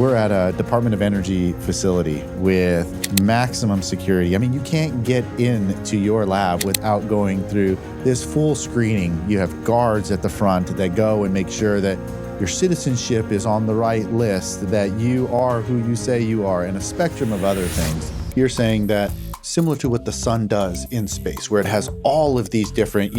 We're at a Department of Energy facility with maximum security. I mean, you can't get into your lab without going through this full screening. You have guards at the front that go and make sure that your citizenship is on the right list, that you are who you say you are, and a spectrum of other things. You're saying that similar to what the sun does in space, where it has all of these different,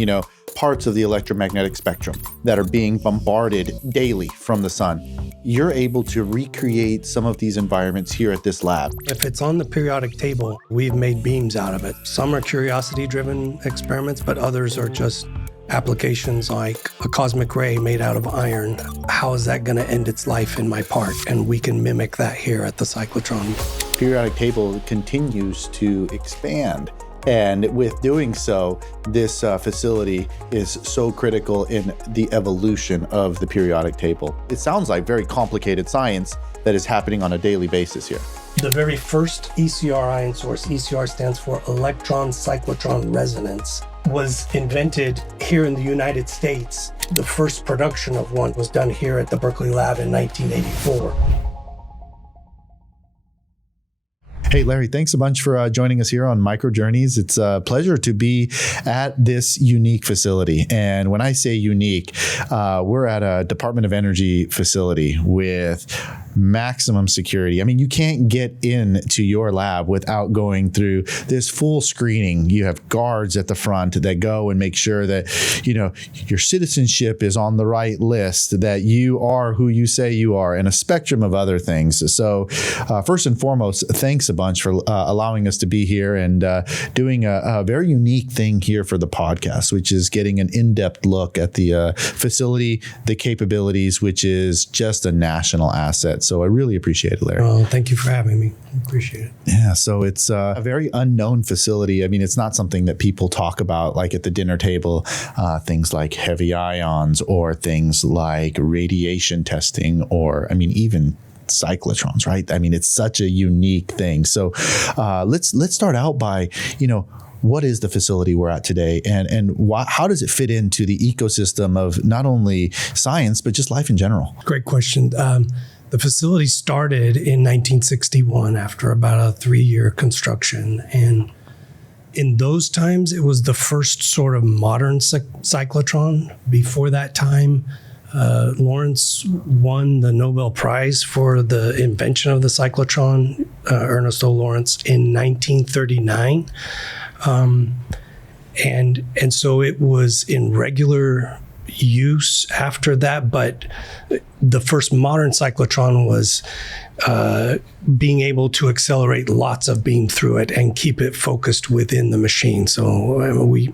parts of the electromagnetic spectrum that are being bombarded daily from the sun. You're able to recreate some of these environments here at this lab. If it's on the periodic table, we've made beams out of it. Some are curiosity-driven experiments, but others are just applications like a cosmic ray made out of iron. How is that going to end its life in my part? And we can mimic that here at the cyclotron. Periodic table continues to expand. And with doing so, this facility is so critical in the evolution of the periodic table. It sounds like very complicated science that is happening on a daily basis here. The very first ECR ion source, ECR stands for electron cyclotron resonance, was invented here in the United States. The first production of one was done here at the Berkeley Lab in 1984. Hey, Larry, thanks a bunch for joining us here on Micro Journeys. It's a pleasure to be at this unique facility. And when I say unique, we're at a Department of Energy facility with maximum security. I mean, you can't get into your lab without going through this full screening. You have guards at the front that go and make sure that, your citizenship is on the right list, that you are who you say you are, and a spectrum of other things. So first and foremost, thanks a bunch for allowing us to be here and doing a very unique thing here for the podcast, which is getting an in-depth look at the facility, the capabilities, which is just a national asset. So I really appreciate it, Larry. Well, thank you for having me. I appreciate it. Yeah, so it's a very unknown facility. I mean, it's not something that people talk about like at the dinner table, things like heavy ions or things like radiation testing or, even cyclotrons, right? I mean, it's such a unique thing. So let's start out by, what is the facility we're at today, and how does it fit into the ecosystem of not only science, but just life in general? Great question. The facility started in 1961 after about a 3-year construction. And in those times, it was the first sort of modern cyclotron. Before that time, Lawrence won the Nobel Prize for the invention of the cyclotron, Ernest O. Lawrence, in 1939. And so it was in regular use after that, but the first modern cyclotron was being able to accelerate lots of beam through it and keep it focused within the machine. So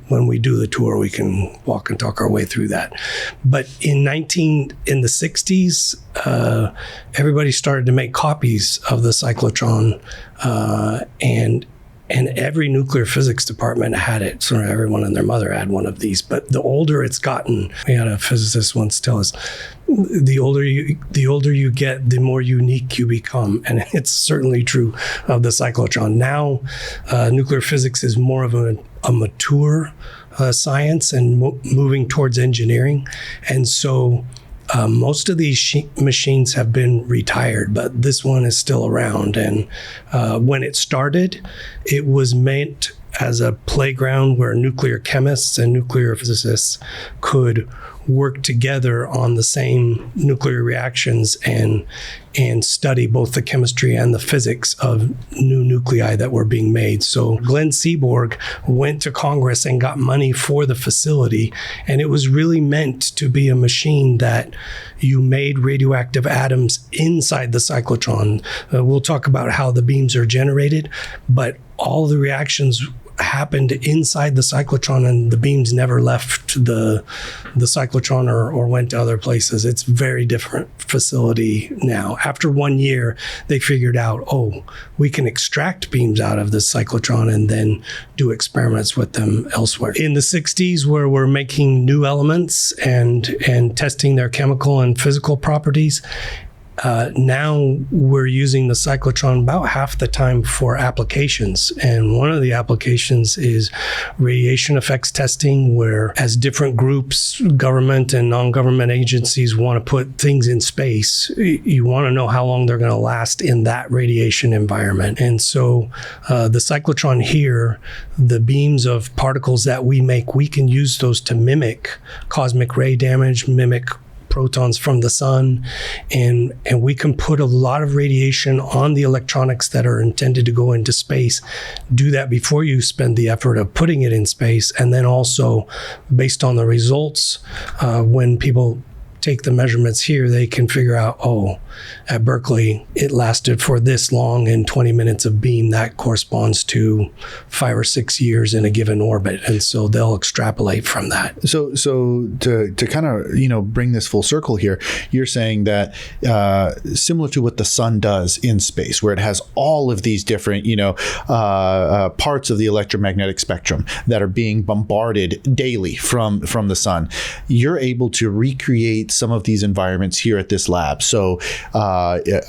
when we do the tour, we can walk and talk our way through that. But in the 60s, everybody started to make copies of the cyclotron, and every nuclear physics department had it. So everyone and their mother had one of these. But the older it's gotten, we had a physicist once tell us, the older you get, the more unique you become. And it's certainly true of the cyclotron. Now, nuclear physics is more of a mature science and moving towards engineering. And so most of these machines have been retired, but this one is still around. And when it started, it was meant as a playground where nuclear chemists and nuclear physicists could work together on the same nuclear reactions and study both the chemistry and the physics of new nuclei that were being made. So Glenn Seaborg went to Congress and got money for the facility, and it was really meant to be a machine that you made radioactive atoms inside the cyclotron. We'll talk about how the beams are generated, but all the reactions happened inside the cyclotron, and the beams never left the cyclotron or went to other places. It's a very different facility now. After 1 year, they figured out, we can extract beams out of the cyclotron and then do experiments with them elsewhere. In the 60s, where we're making new elements and testing their chemical and physical properties, Now we're using the cyclotron about half the time for applications. And one of the applications is radiation effects testing, where as different groups, government and non-government agencies want to put things in space, you want to know how long they're going to last in that radiation environment. And so the cyclotron here, the beams of particles that we make, we can use those to mimic cosmic ray damage, mimic protons from the sun, and we can put a lot of radiation on the electronics that are intended to go into space. Do that before you spend the effort of putting it in space, and then also based on the results, when people take the measurements here, they can figure out, oh, at Berkeley, it lasted for this long in 20 minutes of beam. That corresponds to 5 or 6 years in a given orbit. And so they'll extrapolate from that. So to kind of, bring this full circle here, you're saying that similar to what the sun does in space, where it has all of these different, parts of the electromagnetic spectrum that are being bombarded daily from the sun, you're able to recreate some of these environments here at this lab. So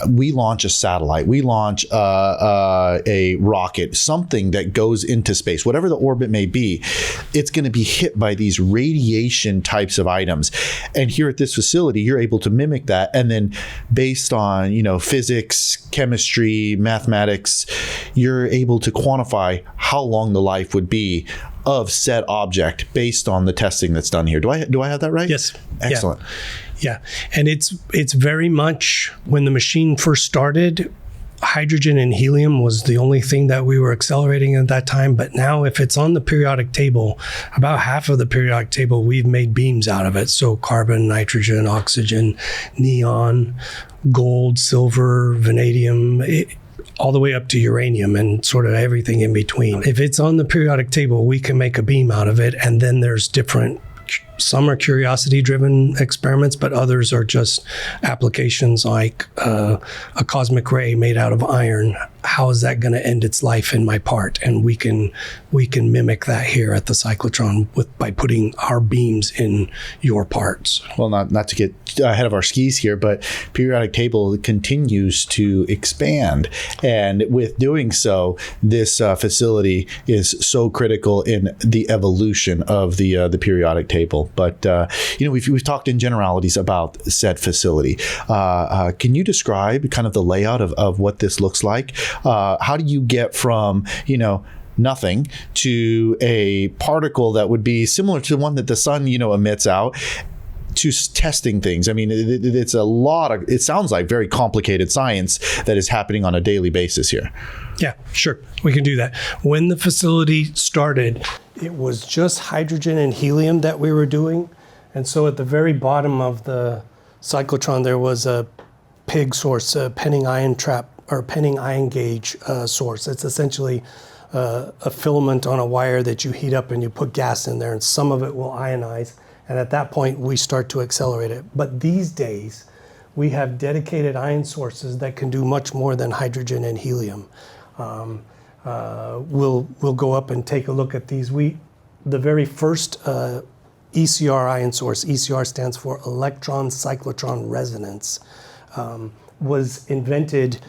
we launch a satellite, we launch a rocket, something that goes into space, whatever the orbit may be, it's going to be hit by these radiation types of items. And here at this facility, you're able to mimic that. And then based on, physics, chemistry, mathematics, you're able to quantify how long the life would be of said object based on the testing that's done here. Do I have that right? Yes. Excellent. Yeah. And it's very much, when the machine first started, hydrogen and helium was the only thing that we were accelerating at that time. But now if it's on the periodic table, about half of the periodic table, we've made beams out of it. So carbon, nitrogen, oxygen, neon, gold, silver, vanadium, all the way up to uranium and sort of everything in between. If it's on the periodic table, we can make a beam out of it. And then there's different, some are curiosity-driven experiments, but others are just applications like a cosmic ray made out of iron. How is that going to end its life in my part? And we can mimic that here at the cyclotron by putting our beams in your parts. Well, not to get ahead of our skis here, but periodic table continues to expand, and with doing so, this facility is so critical in the evolution of the periodic table. But we've talked in generalities about said facility. Can you describe kind of the layout of what this looks like? How do you get from nothing to a particle that would be similar to the one that the sun emits out, to testing things? I mean, it's it sounds like very complicated science that is happening on a daily basis here. Yeah, sure. We can do that. When the facility started, it was just hydrogen and helium that we were doing. And so at the very bottom of the cyclotron, there was a PIG source, a penning ion trap or penning ion gauge source. It's essentially a filament on a wire that you heat up and you put gas in there, and some of it will ionize. And at that point, we start to accelerate it. But these days, we have dedicated ion sources that can do much more than hydrogen and helium. We'll go up and take a look at these. The very first ECR ion source, ECR stands for electron cyclotron resonance, was invented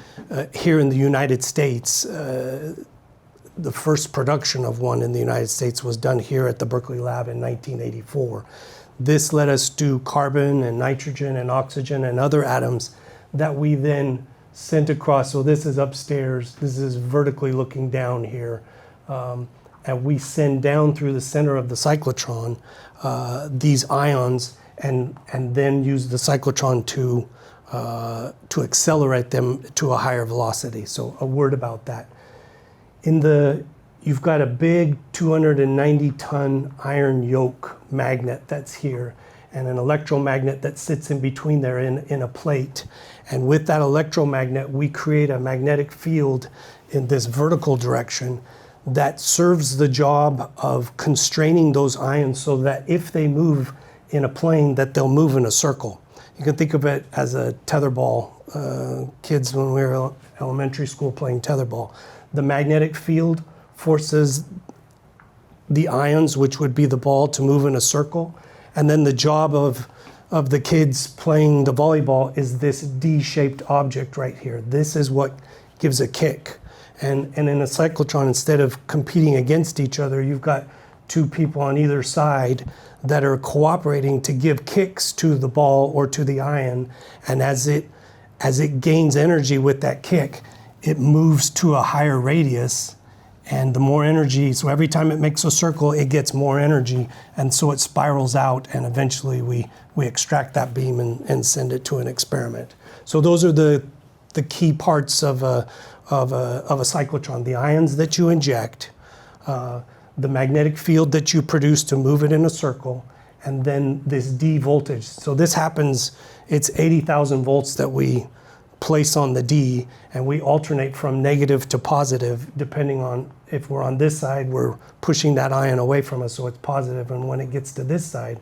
here in the United States. The first production of one in the United States was done here at the Berkeley Lab in 1984. This let us do carbon and nitrogen and oxygen and other atoms that we then sent across. So this is upstairs. This is vertically looking down here. And we send down through the center of the cyclotron these ions and then use the cyclotron to accelerate them to a higher velocity. So a word about that. You've got a big 290-ton iron yoke magnet that's here, and an electromagnet that sits in between there in a plate. And with that electromagnet, we create a magnetic field in this vertical direction that serves the job of constraining those ions so that if they move in a plane, that they'll move in a circle. You can think of it as a tetherball. Kids, when we were in elementary school playing tetherball, the magnetic field forces the ions, which would be the ball, to move in a circle. And then the job of of the kids playing the volleyball is this D-shaped object right here. This is what gives a kick. And in a cyclotron, instead of competing against each other, you've got two people on either side that are cooperating to give kicks to the ball or to the ion. And as it gains energy with that kick, it moves to a higher radius. And the more energy, so every time it makes a circle, it gets more energy. And so it spirals out, and eventually we extract that beam and send it to an experiment. So those are the key parts of a cyclotron: the ions that you inject, the magnetic field that you produce to move it in a circle, and then this D voltage. So this happens, it's 80,000 volts that we place on the D, and we alternate from negative to positive depending on if we're on this side, we're pushing that ion away from us, so it's positive, and when it gets to this side,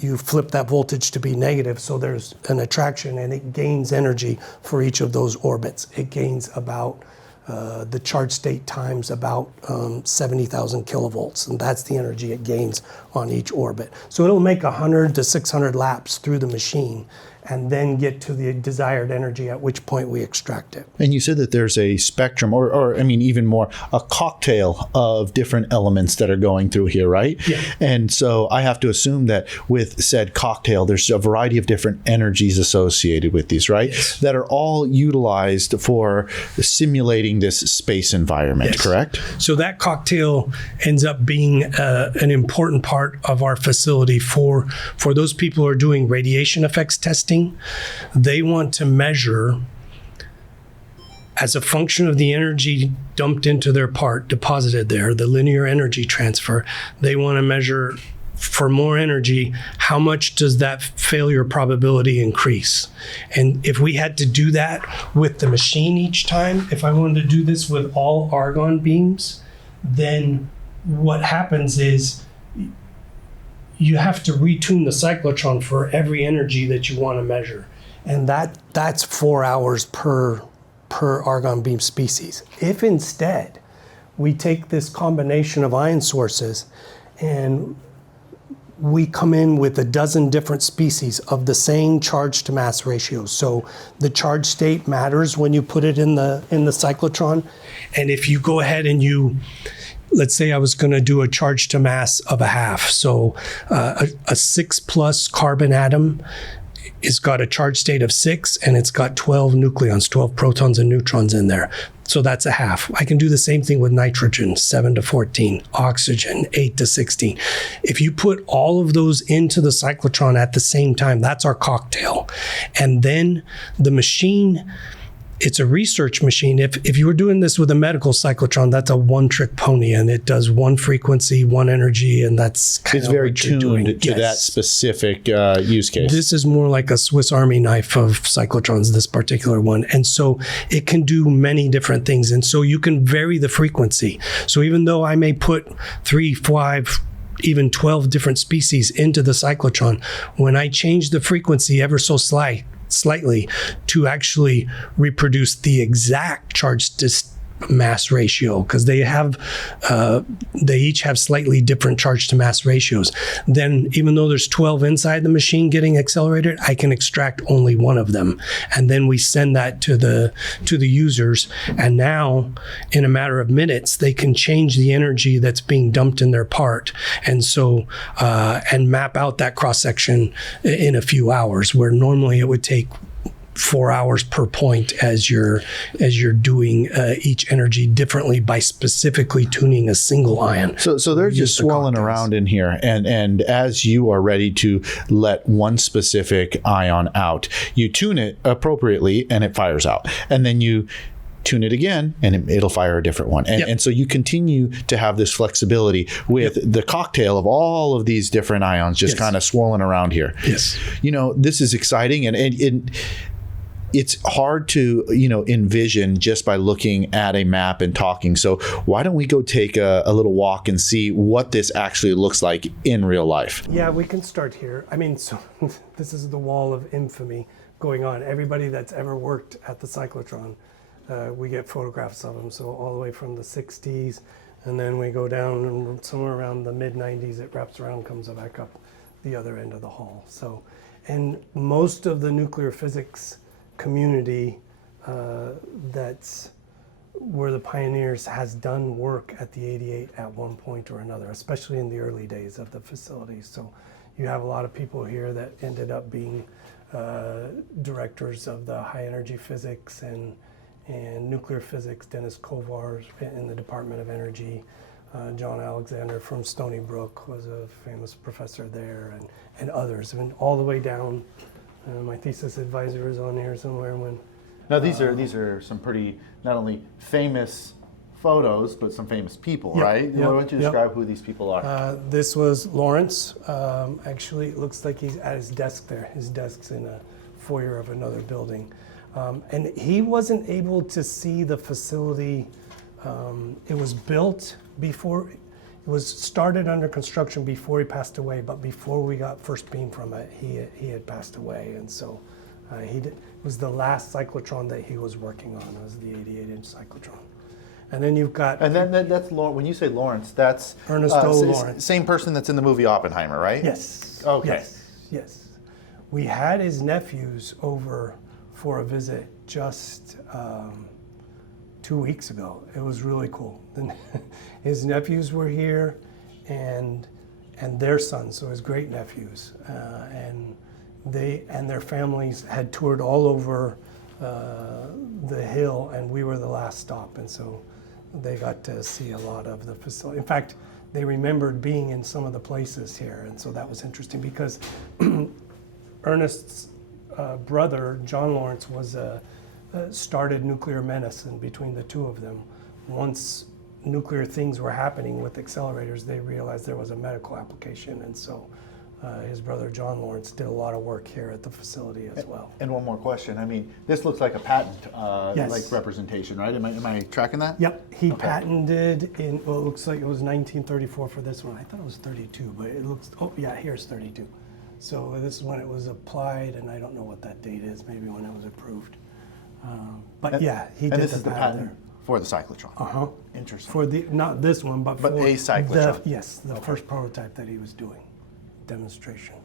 you flip that voltage to be negative, so there's an attraction, and it gains energy for each of those orbits. It gains about the charge state times about 70,000 kilovolts, and that's the energy it gains on each orbit. So it'll make 100 to 600 laps through the machine and then get to the desired energy, at which point we extract it. And you said that there's a spectrum, or I mean, even more, a cocktail of different elements that are going through here, right? Yeah. And so I have to assume that with said cocktail, there's a variety of different energies associated with these, right? Yes. That are all utilized for simulating this space environment, Yes. correct? So that cocktail ends up being an important part of our facility for those people who are doing radiation effects testing. They want to measure, as a function of the energy dumped into their part, deposited there, the linear energy transfer, they want to measure for more energy, how much does that failure probability increase? And if we had to do that with the machine each time, if I wanted to do this with all argon beams, then what happens is you have to retune the cyclotron for every energy that you want to measure. And that's 4 hours per argon beam species. If instead we take this combination of ion sources and we come in with a dozen different species of the same charge to mass ratio. So the charge state matters when you put it in the cyclotron. And if you go ahead and let's say I was going to do a charge to mass of a half. So a 6+ carbon atom has got a charge state of 6, and it's got 12 nucleons, 12 protons and neutrons in there. So that's a half. I can do the same thing with nitrogen, 7 to 14, oxygen, 8 to 16. If you put all of those into the cyclotron at the same time, that's our cocktail. And then the machine, it's a research machine. If you were doing this with a medical cyclotron, that's a one-trick pony, and it does one frequency, one energy, and that's kind It's of very what you're tuned doing. to Yes. that specific use case. This is more like a Swiss Army knife of cyclotrons, this particular one. And so it can do many different things. And so you can vary the frequency. So even though I may put 3, 5, even 12 different species into the cyclotron, when I change the frequency ever so slightly to actually reproduce the exact charge to mass ratio, because they each have slightly different charge to mass ratios, then even though there's 12 inside the machine getting accelerated, I can extract only one of them, and then we send that to the users, and now in a matter of minutes they can change the energy that's being dumped in their part, and so and map out that cross section in a few hours, where normally it would take 4 hours per point as you're doing each energy differently by specifically tuning a single ion. So they're just swirling around in here, and as you are ready to let one specific ion out, you tune it appropriately and it fires out, and then you tune it again and it'll fire a different one, and, Yep. and so you continue to have this flexibility with the cocktail of all of these different ions just Yes. kind of swirling around here. Yes. This is exciting, and it's hard to envision just by looking at a map and talking. So why don't we go take a little walk and see what this actually looks like in real life? Yeah, we can start here. I mean, so this is the wall of infamy going on. Everybody that's ever worked at the cyclotron, we get photographs of them. So all the way from the 60s, and then we go down, and somewhere around the mid 90s, it wraps around, comes back up the other end of the hall. So And most of the nuclear physics community that's where the pioneers has done work at the 88 at one point or another, especially in the early days of the facility. So you have a lot of people here that ended up being directors of the high energy physics and nuclear physics. Dennis Kovar in the Department of Energy. John Alexander from Stony Brook was a famous professor there, and others. I mean, all the way down. My thesis advisor is on here somewhere. Now these are some pretty not only famous photos, but some famous people, right? Why don't you describe who these people are? This was Lawrence. Actually, it looks like he's at his desk there. His desk's in a foyer of another building. And he wasn't able to see the facility. It was built before, it was started under construction before he passed away, but before we got first beam from it, he had passed away. And so it was the last cyclotron that he was working on. It was the 88-inch cyclotron. And then you've got... And then that's when you say Lawrence, that's... Ernest O. Lawrence. Same person that's in the movie Oppenheimer, right? Yes. Okay. Yes. We had his nephews over for a visit just 2 weeks ago. It was really cool. His nephews were here, and their sons, so his great nephews, and their families had toured all over the hill, and we were the last stop, and so they got to see a lot of the facility. In fact, they remembered being in some of the places here, and so that was interesting because Ernest's brother, John Lawrence, was started nuclear medicine between the two of them. Once nuclear things were happening with accelerators, they realized there was a medical application, and so his brother John Lawrence did a lot of work here at the facility as well. And one more question. I mean, this looks like a patent Yes. like representation, right? Am I tracking that? Yep, he patented in, well, it looks like it was 1934 for this one. I thought it was 32, but it looks, oh yeah, here's 32. So this is when it was applied, and I don't know what that date is, maybe when it was approved. But yeah, he did And this the is the patent for the cyclotron. Uh-huh. Interesting. For the, not this one, but for a cyclotron. the first prototype that he was doing, demonstration.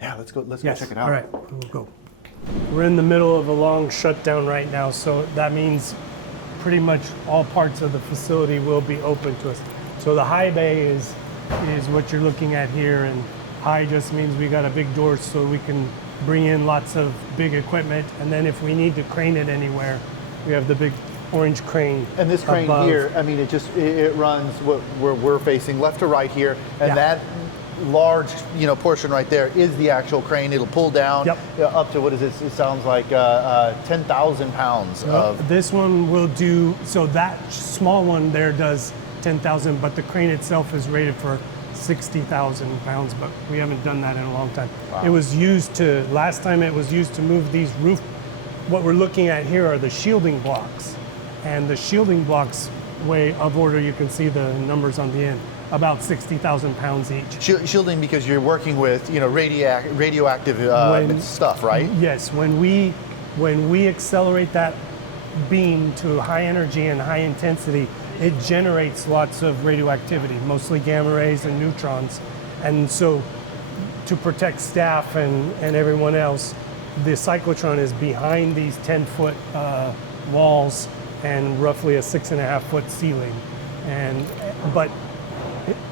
Yeah, let's go Yes. check it out. All right, we'll go. We're in the middle of a long shutdown right now, so that means pretty much all parts of the facility will be open to us. So the high bay is what you're looking at here, and high just means we got a big door so we can bring in lots of big equipment, and then if we need to crane it anywhere, we have the big orange crane. And this crane above. here, I mean, it runs where we're facing left to right here, and Yeah. that large, portion right there is the actual crane. It'll pull down up to, what is it? It sounds like 10,000 pounds of. This one will do, so that small one there does 10,000, but the crane itself is rated for 60,000 pounds, but we haven't done that in a long time. Wow. It was used to, last time it was used to move these what we're looking at here are the shielding blocks. And the shielding blocks weigh, of order, you can see the numbers on the end, about 60,000 pounds each. Shielding because you're working with, radioactive stuff, right? Yes, when we accelerate that beam to high energy and high intensity, it generates lots of radioactivity, mostly gamma rays and neutrons. And so to protect staff and everyone else, the cyclotron is behind these 10-foot walls and roughly a 6.5-foot ceiling. But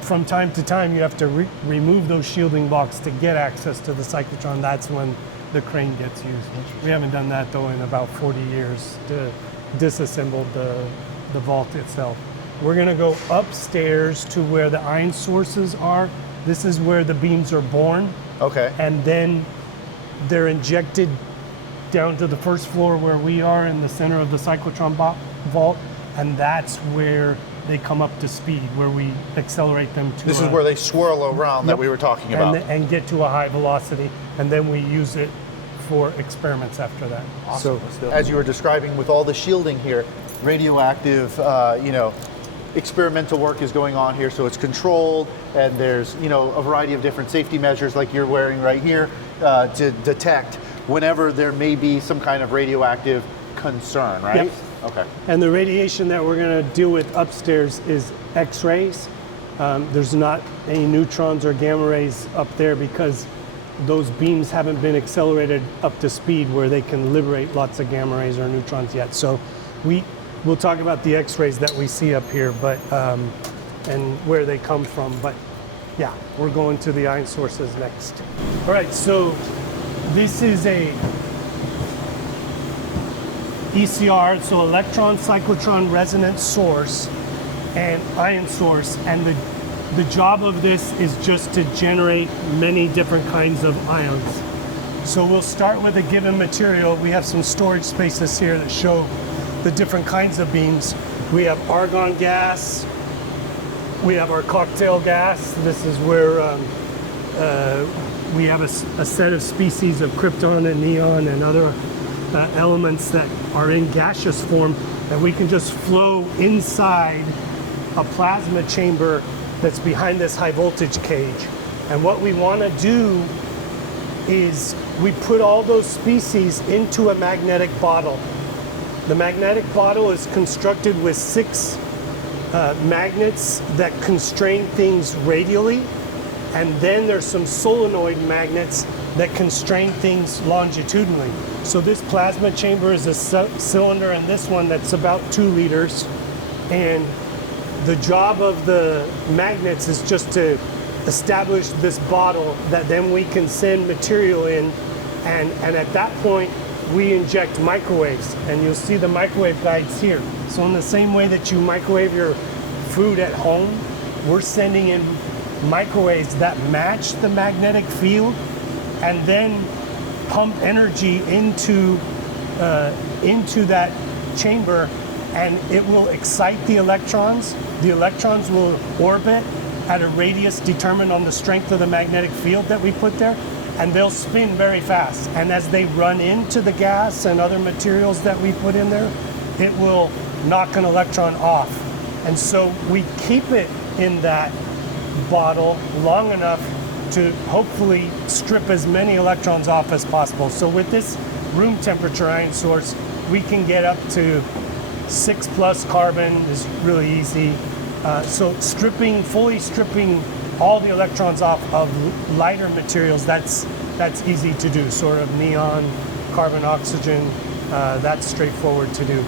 from time to time, you have to remove those shielding blocks to get access to the cyclotron. That's when the crane gets used. We haven't done that though in about 40 years to disassemble the vault itself. We're gonna go upstairs to where the ion sources are. This is where the beams are born. Okay. And then they're injected down to the first floor where we are in the center of the cyclotron vault. And that's where they come up to speed, where we accelerate them to. This is where they swirl around that we were talking about. And get to a high velocity. And then we use it for experiments after that. Awesome. So, as you were describing with all the shielding here, radioactive, experimental work is going on here, so it's controlled, and there's, a variety of different safety measures like you're wearing right here to detect whenever there may be some kind of radioactive concern, right? Yep. Okay. And the radiation that we're going to deal with upstairs is X-rays. There's not any neutrons or gamma rays up there because those beams haven't been accelerated up to speed where they can liberate lots of gamma rays or neutrons yet. So we'll talk about the X-rays that we see up here, but and where they come from. But yeah, we're going to the ion sources next. All right, so this is a ECR, so electron cyclotron resonance source and ion source, and the job of this is just to generate many different kinds of ions. So we'll start with a given material. We have some storage spaces here that show the different kinds of beams. We have argon gas, we have our cocktail gas. This is where we have a set of species of krypton and neon and other elements that are in gaseous form that we can just flow inside a plasma chamber that's behind this high voltage cage. And what we want to do is we put all those species into a magnetic bottle. The magnetic bottle is constructed with 6 magnets that constrain things radially, and then there's some solenoid magnets that constrain things longitudinally. So this plasma chamber is a cylinder, and this one that's about 2 liters. And the job of the magnets is just to establish this bottle that then we can send material in, and at that point we inject microwaves, and you'll see the microwave guides here. So in the same way that you microwave your food at home, we're sending in microwaves that match the magnetic field and then pump energy into that chamber, and it will excite the electrons. The electrons will orbit at a radius determined on the strength of the magnetic field that we put there, and they'll spin very fast. And as they run into the gas and other materials that we put in there, it will knock an electron off. And so we keep it in that bottle long enough to hopefully strip as many electrons off as possible. So with this room temperature ion source, we can get up to 6+ carbon is really easy. So fully stripping all the electrons off of lighter materials, that's easy to do. Sort of neon, carbon, oxygen, that's straightforward to do.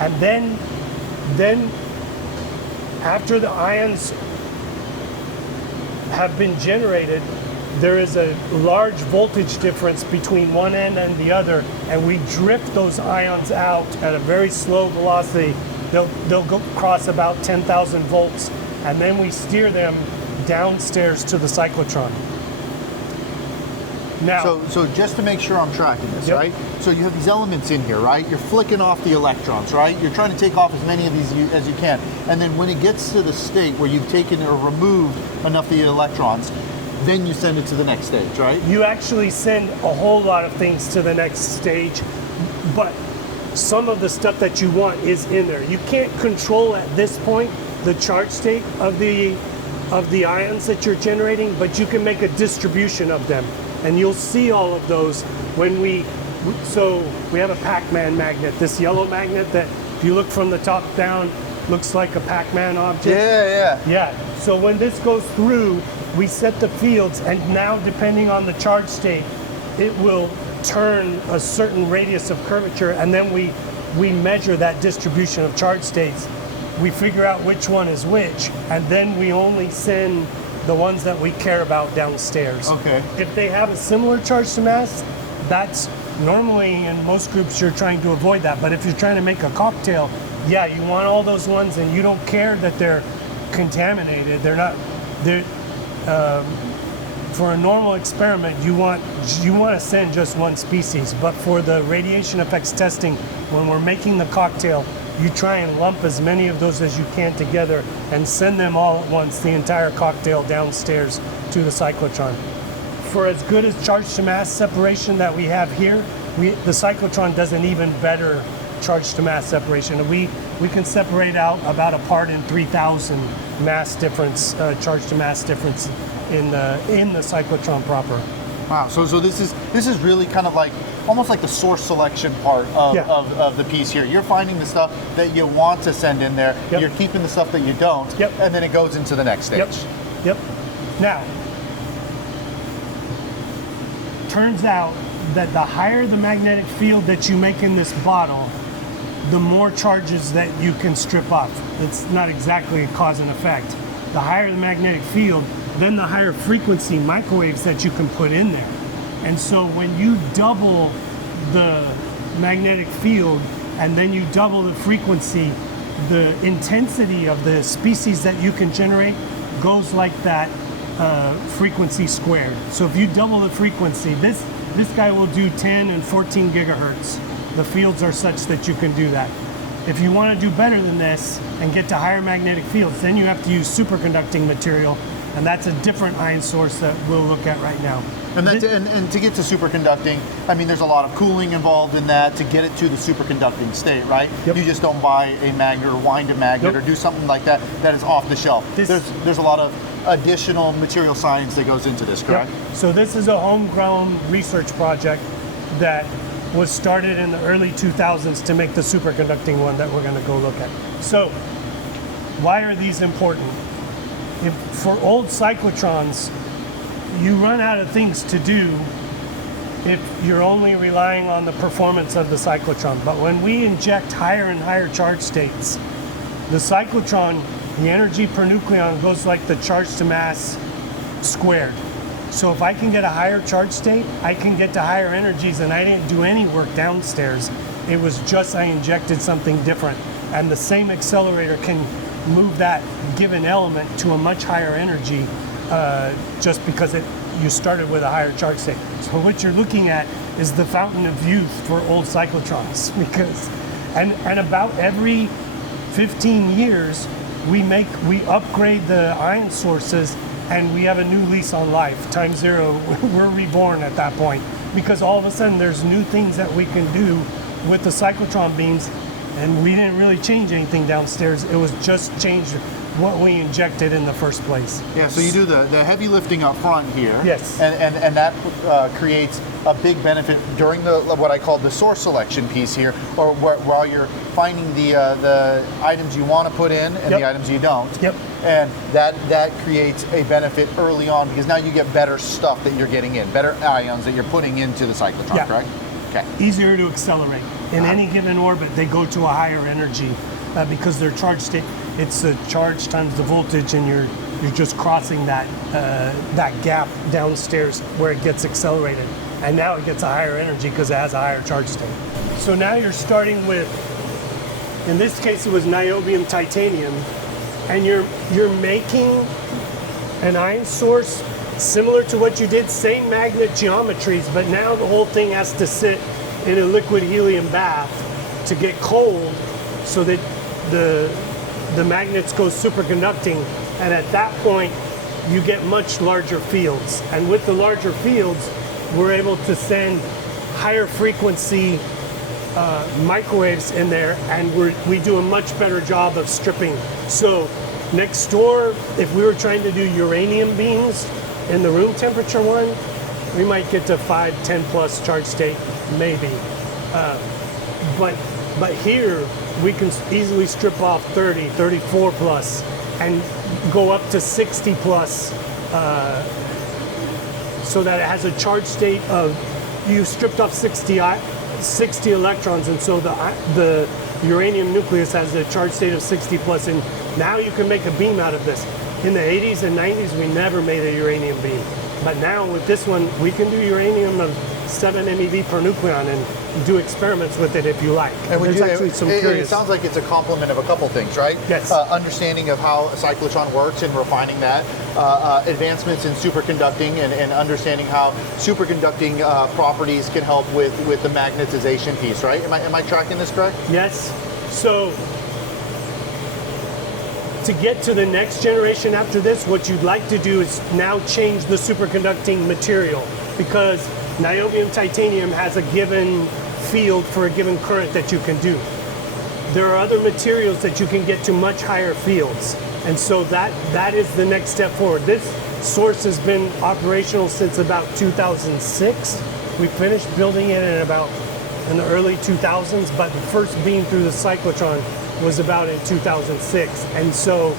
And then after the ions have been generated, there is a large voltage difference between one end and the other, and we drift those ions out at a very slow velocity. They'll go across about 10,000 volts, and then we steer them downstairs to the cyclotron. Now, so just to make sure I'm tracking this, Yep. right? So you have these elements in here, right? You're flicking off the electrons, right? You're trying to take off as many of these as you can. And then when it gets to the state where you've taken or removed enough of the electrons, then you send it to the next stage, right? you actually send a whole lot of things to the next stage, but some of the stuff that you want is in there. You can't control at this point the charge state of the ions that you're generating, but you can make a distribution of them. And you'll see all of those when we have a Pac-Man magnet, this yellow magnet that if you look from the top down, looks like a Pac-Man object. Yeah. So when this goes through, we set the fields, and now depending on the charge state, it will turn a certain radius of curvature, and then we measure that distribution of charge states. We figure out which one is which, and then we only send the ones that we care about downstairs. Okay. If they have a similar charge to mass, that's normally in most groups you're trying to avoid that. But if you're trying to make a cocktail, yeah, you want all those ones, and you don't care that they're contaminated. For a normal experiment, you want to send just one species. But for the radiation effects testing, when we're making the cocktail, you try and lump as many of those as you can together and send them all at once, the entire cocktail downstairs to the cyclotron. For as good as charge to mass separation that we have here, the cyclotron does an even better charge to mass separation. We can separate out about a part in 3,000 mass difference, charge to mass difference in the cyclotron proper. Wow. So this is really kind of like almost like the source selection part of the piece here. You're finding the stuff that you want to send in there. Yep. You're keeping the stuff that you don't. Yep. And then it goes into the next stage. Yep. Now, turns out that the higher the magnetic field that you make in this bottle, the more charges that you can strip off. It's not exactly a cause and effect. The higher the magnetic field, then the higher frequency microwaves that you can put in there. And so when you double the magnetic field and then you double the frequency, the intensity of the species that you can generate goes like that frequency squared. So if you double the frequency, this guy will do 10 and 14 gigahertz. The fields are such that you can do that. If you want to do better than this and get to higher magnetic fields, then you have to use superconducting material, and that's a different ion source that we'll look at right now. And to get to superconducting, I mean, there's a lot of cooling involved in that to get it to the superconducting state, right? Yep. You just don't buy a magnet or wind a magnet Nope. or do something like that that is off the shelf. There's a lot of additional material science that goes into this, correct? Yep. So this is a homegrown research project that was started in the early 2000s to make the superconducting one that we're going to go look at. So why are these important? If for old cyclotrons, you run out of things to do if you're only relying on the performance of the cyclotron. But when we inject higher and higher charge states, the cyclotron, the energy per nucleon goes like the charge to mass squared. So if I can get a higher charge state, I can get to higher energies, and I didn't do any work downstairs. It was just I injected something different. And the same accelerator can move that given element to a much higher energy just because you started with a higher charge state. So what you're looking at is the fountain of youth for old cyclotrons, because and about every 15 years we upgrade the ion sources and we have a new lease on life. Time zero, we're reborn at that point, because all of a sudden there's new things that we can do with the cyclotron beams, and we didn't really change anything downstairs. It was just changed what we injected in the first place. Yeah, so you do the heavy lifting up front here. Yes. And that creates a big benefit during the what I call the source selection piece here, or while you're finding the items you want to put in and Yep. the items you don't. Yep. And that creates a benefit early on, because now you get better stuff that you're getting in, better ions that you're putting into the cyclotron, Yeah. correct? Okay. Easier to accelerate. In any given orbit, they go to a higher energy because their charge state, it's the charge times the voltage, and you're just crossing that gap downstairs where it gets accelerated. And now it gets a higher energy because it has a higher charge state. So now you're starting with, in this case it was niobium titanium, and you're making an ion source similar to what you did, same magnet geometries, but now the whole thing has to sit in a liquid helium bath to get cold so that the magnets go superconducting, and at that point you get much larger fields. And with the larger fields, we're able to send higher frequency microwaves in there, and we do a much better job of stripping. So next door, if we were trying to do uranium beams in the room temperature one, we might get to 5, 10 plus charge state, maybe. But here, we can easily strip off 30, 34 plus, and go up to 60 plus, so that it has a charge state of, you've stripped off 60 electrons, and so the uranium nucleus has a charge state of 60 plus, and now you can make a beam out of this. In the 80s and 90s, we never made a uranium beam. But now with this one, we can do uranium of 7 MeV per nucleon and do experiments with it if you like. And There's actually some curious. It sounds like it's a complement of a couple things, right? Yes. Understanding of how a cyclotron works and refining that. Advancements in superconducting and understanding how superconducting properties can help with the magnetization piece, right? Am I tracking this correct? Yes. So to get to the next generation after this, what you'd like to do is now change the superconducting material, because niobium titanium has a given field for a given current that you can do. There are other materials that you can get to much higher fields, and so that is the next step forward. This source has been operational since about 2006. We finished building it in the early 2000s, but the first beam through the cyclotron was about in 2006, and so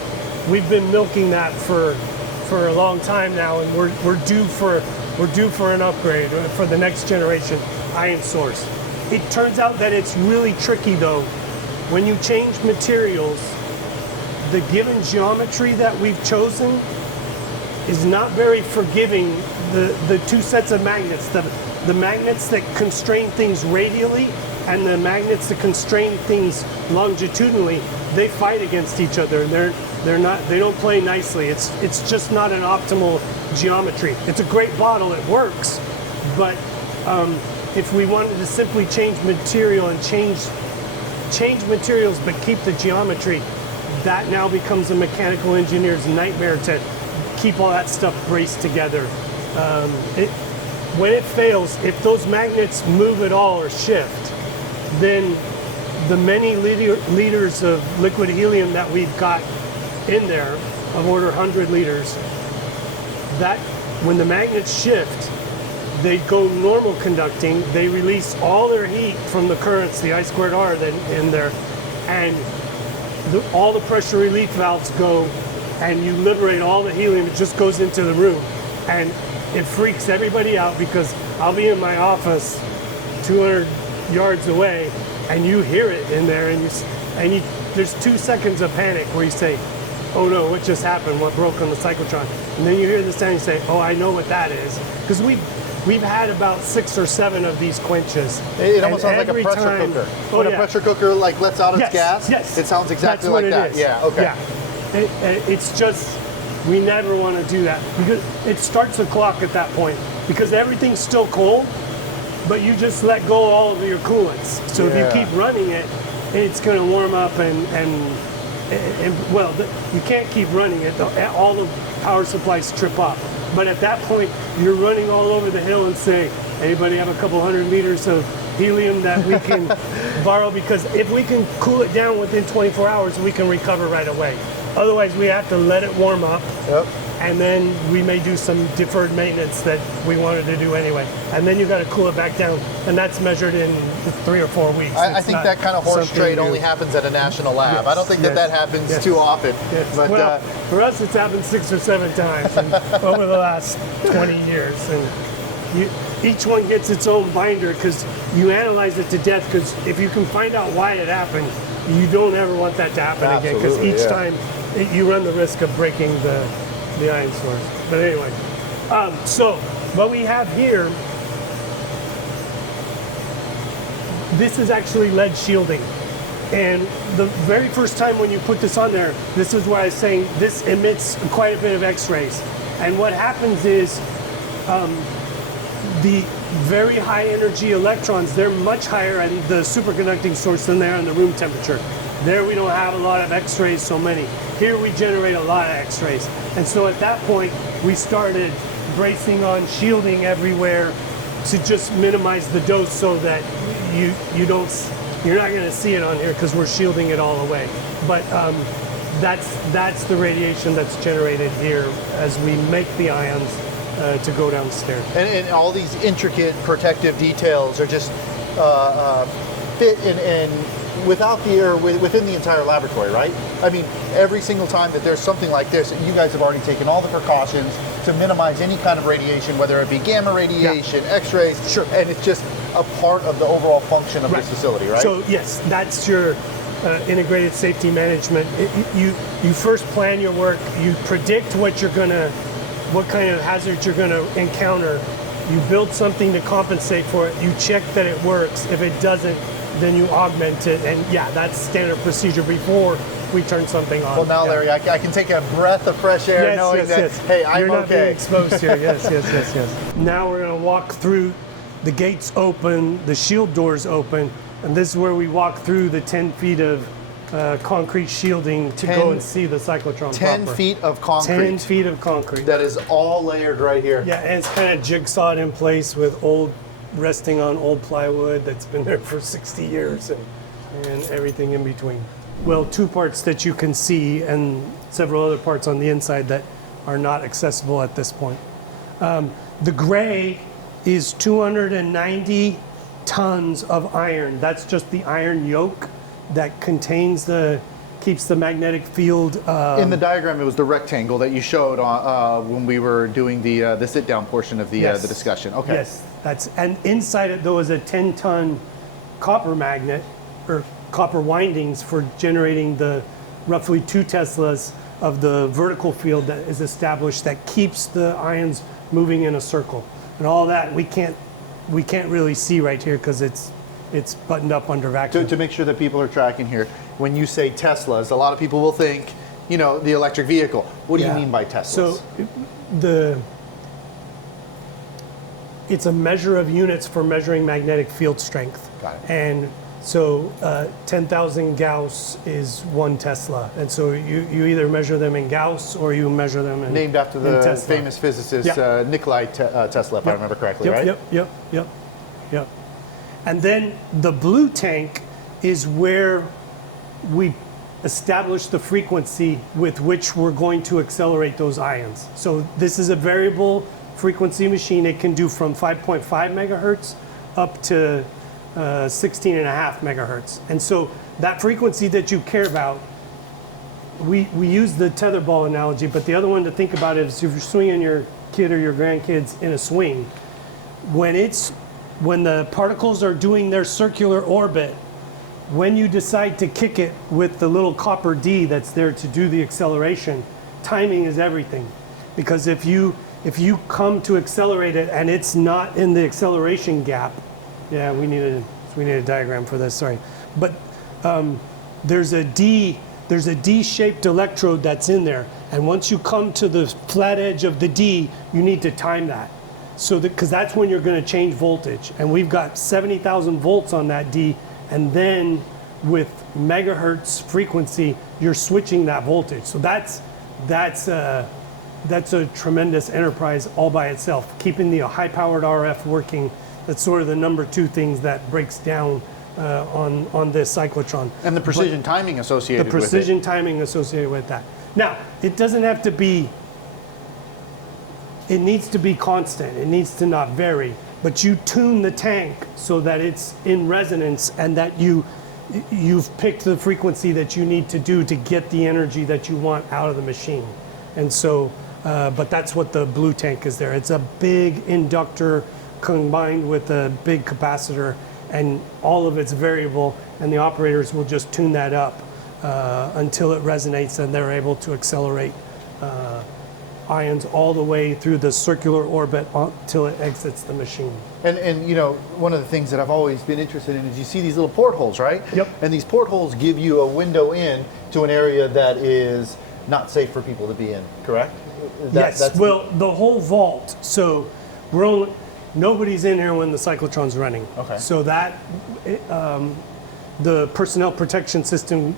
we've been milking that for a long time now, and we're due for we're due for an upgrade for the next generation ion source. It turns out that it's really tricky though. When you change materials, the given geometry that we've chosen is not very forgiving. The two sets of magnets, the magnets that constrain things radially and the magnets that constrain things longitudinally, they fight against each other. They don't play nicely. It's just not an optimal geometry. It's a great bottle, it works, but if we wanted to simply change material and change materials but keep the geometry, that now becomes a mechanical engineer's nightmare to keep all that stuff braced together. When it fails, if those magnets move at all or shift, then the many liters of liquid helium that we've got in there, of order 100 liters, that when the magnets shift, they go normal conducting, they release all their heat from the currents, the I squared R in there, and all the pressure relief valves go, and you liberate all the helium. It just goes into the room, and it freaks everybody out because I'll be in my office 200 yards away, and you hear it in there, and there's 2 seconds of panic where you say, oh no, what just happened? What broke on the cyclotron? And then you hear the sound and you say, oh, I know what that is. Because we've had about 6 or 7 of these quenches. It almost sounds like a pressure cooker. When a pressure cooker like lets out its gas, yes, it sounds exactly like that. Is. Yeah, okay. Yeah. It's just, we never want to do that because it starts the clock at that point because everything's still cold, but you just let go all of your coolants. So if you keep running it, it's going to warm up and well, you can't keep running it. All the power supplies trip off. But at that point, you're running all over the hill and say, anybody have a couple 100 liters of helium that we can borrow? Because if we can cool it down within 24 hours, we can recover right away. Otherwise, we have to let it warm up. Yep. And then we may do some deferred maintenance that we wanted to do anyway. And then you got to cool it back down. And that's measured in 3 or 4 weeks. I think that kind of horse trade only happens at a national lab. Yes, I don't think that happens too often. Yes. But well, for us, it's happened 6 or 7 times over the last 20 years. And each one gets its own binder because you analyze it to death, because if you can find out why it happened, you don't ever want that to happen again, because each time you run the risk of breaking the ion source. But anyway, so what we have here, this is actually lead shielding. And the very first time when you put this on there, this is where I was saying this emits quite a bit of X-rays. And what happens is the very high energy electrons, they're much higher in the superconducting source than they are in the room temperature. There we don't have a lot of X-rays, so many. Here we generate a lot of X-rays. And so at that point, we started bracing on shielding everywhere to just minimize the dose so that you're not going to see it on here because we're shielding it all away. But that's the radiation that's generated here as we make the ions to go downstairs. And all these intricate protective details are just fit in without the air within the entire laboratory, right? I mean, every single time that there's something like this, you guys have already taken all the precautions to minimize any kind of radiation, whether it be gamma radiation, X-rays, sure. And it's just a part of the overall function of this facility, right? So yes, that's your integrated safety management. You first plan your work, you predict what kind of hazards you're going to encounter, you build something to compensate for it, you check that it works. If it doesn't, then you augment it, and that's standard procedure before we turn something on. Well, now, Larry, I can take a breath of fresh air knowing that, hey, I'm You're not okay. being exposed here. Yes. Now we're going to walk through. The gates open, the shield doors open, and this is where we walk through the 10 feet of concrete shielding to go and see the cyclotron 10 proper. feet of concrete. 10 feet of concrete. That is all layered right here. Yeah, and it's kind of jigsawed in place with resting on old plywood that's been there for 60 years and everything in between. Well, 2 parts that you can see and several other parts on the inside that are not accessible at this point. The gray is 290 tons of iron. That's just the iron yolk that contains the keeps the magnetic field. In the diagram, it was the rectangle that you showed when we were doing the sit-down portion of the discussion. Okay. Yes, and inside it though is a 10-ton copper magnet or copper windings for generating the roughly 2 Teslas of the vertical field that is established that keeps the ions moving in a circle. And all that we can't really see right here because it's buttoned up under vacuum. To make sure that people are tracking here, when you say Teslas, a lot of people will think, the electric vehicle. What do you mean by Teslas? So it's a measure of units for measuring magnetic field strength. Got it. And so 10,000 Gauss is 1 Tesla. And so you either measure them in Gauss or you measure them in Named after the Tesla. famous physicist Nikolai Tesla, if I remember correctly, right? Yep. And then the blue tank is where we establish the frequency with which we're going to accelerate those ions. So this is a variable frequency machine. It can do from 5.5 megahertz up to 16.5 megahertz. And so that frequency that you care about, we use the tetherball analogy, but the other one to think about is if you're swinging your kid or your grandkids in a swing, when the particles are doing their circular orbit, when you decide to kick it with the little copper D that's there to do the acceleration, timing is everything. Because if you come to accelerate it and it's not in the acceleration gap, we need a diagram for this, sorry. But there's a D-shaped electrode that's in there. And once you come to the flat edge of the D, you need to time that. So because that's when you're going to change voltage. And we've got 70,000 volts on that D. And then with megahertz frequency, you're switching that voltage. So that's a tremendous enterprise all by itself. Keeping the high-powered RF working, that's sort of the number 2 things that breaks down on this cyclotron. And the precision timing associated with it. The precision timing associated with that. Now, it doesn't have to be, it needs to be constant. It needs to not vary. But you tune the tank so that it's in resonance and that you've picked the frequency that you need to do to get the energy that you want out of the machine. And so, but that's what the blue tank is there. It's a big inductor combined with a big capacitor, and all of it's variable, and the operators will just tune that up until it resonates and they're able to accelerate ions all the way through the circular orbit until it exits the machine. And one of the things that I've always been interested in is you see these little portholes, right? Yep. And these portholes give you a window in to an area that is not safe for people to be in, correct? Yes, well, the whole vault, so nobody's in here when the cyclotron's running. Okay. So that, the personnel protection system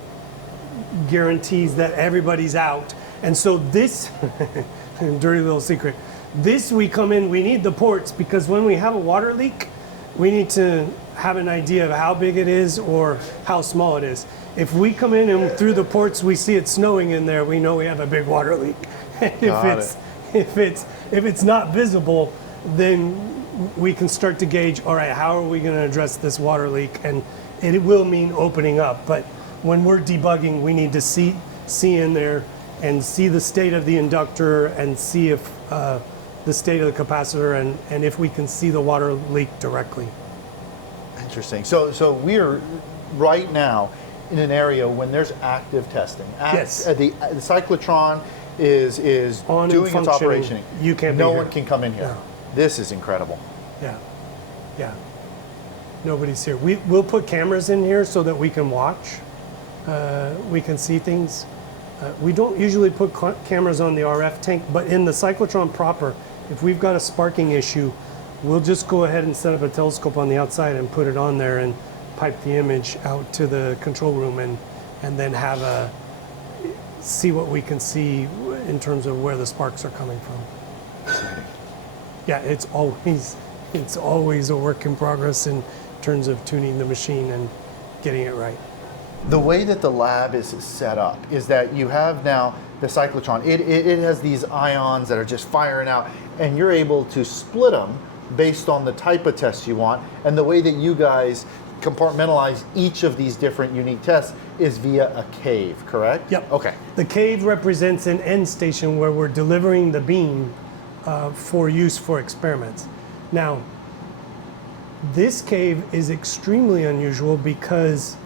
guarantees that everybody's out. And so this, dirty little secret, we come in, we need the ports because when we have a water leak, we need to have an idea of how big it is or how small it is. If we come in and through the ports we see it snowing in there, we know we have a big water leak. If it's not visible, then we can start to gauge, all right, how are we going to address this water leak? And it will mean opening up. But when we're debugging, we need to see in there and see the state of the inductor and see if the state of the capacitor and if we can see the water leak directly. Interesting. So we're right now in an area when there's active testing. Yes. The cyclotron is On and doing its operation. You can't be No here. one can come in here. No. This is incredible. Yeah. Nobody's here. We'll put cameras in here so that we can watch. We can see things. We don't usually put cameras on the RF tank, but in the cyclotron proper, if we've got a sparking issue, we'll just go ahead and set up a telescope on the outside and put it on there and pipe the image out to the control room and then see what we can see in terms of where the sparks are coming from. Yeah, it's always a work in progress in terms of tuning the machine and getting it right. The way that the lab is set up is that you have now the cyclotron. It has these ions that are just firing out, and you're able to split them based on the type of test you want and the way that you guys compartmentalize each of these different unique tests is via a cave, correct? Yep. Okay. The cave represents an end station where we're delivering the beam for use for experiments. Now, this cave is extremely unusual because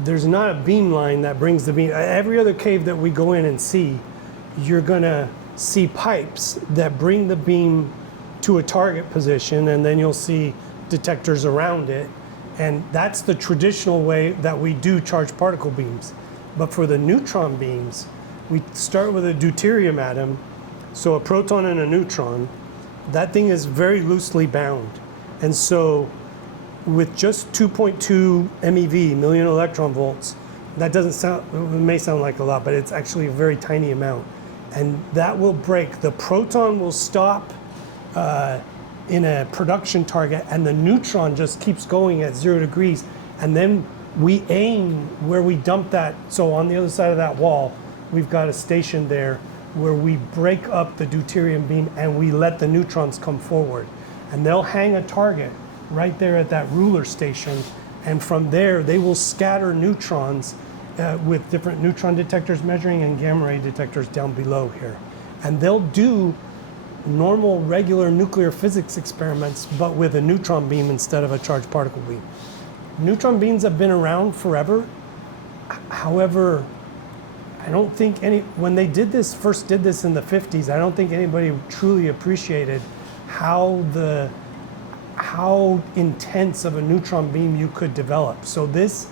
there's not a beam line that brings the beam. Every other cave that we go in and see, you're gonna see pipes that bring the beam to a target position, and then you'll see detectors around it. And that's the traditional way that we do charged particle beams. But for the neutron beams, we start with a deuterium atom, so a proton and a neutron. That thing is very loosely bound. And so with just 2.2 MeV, million electron volts, that doesn't sound, it may sound like a lot, but it's actually a very tiny amount. And that will break. The proton will stop in a production target, and the neutron just keeps going at 0 degrees. And then we aim where we dump that. So on the other side of that wall, we've got a station there where we break up the deuterium beam and we let the neutrons come forward. And they'll hang a target right there at that ruler station. And from there, they will scatter neutrons with different neutron detectors measuring and gamma ray detectors down below here. And they'll do normal, regular nuclear physics experiments, but with a neutron beam instead of a charged particle beam. Neutron beams have been around forever. However, I don't think when they first did this in the 50s, I don't think anybody truly appreciated how intense of a neutron beam you could develop. So this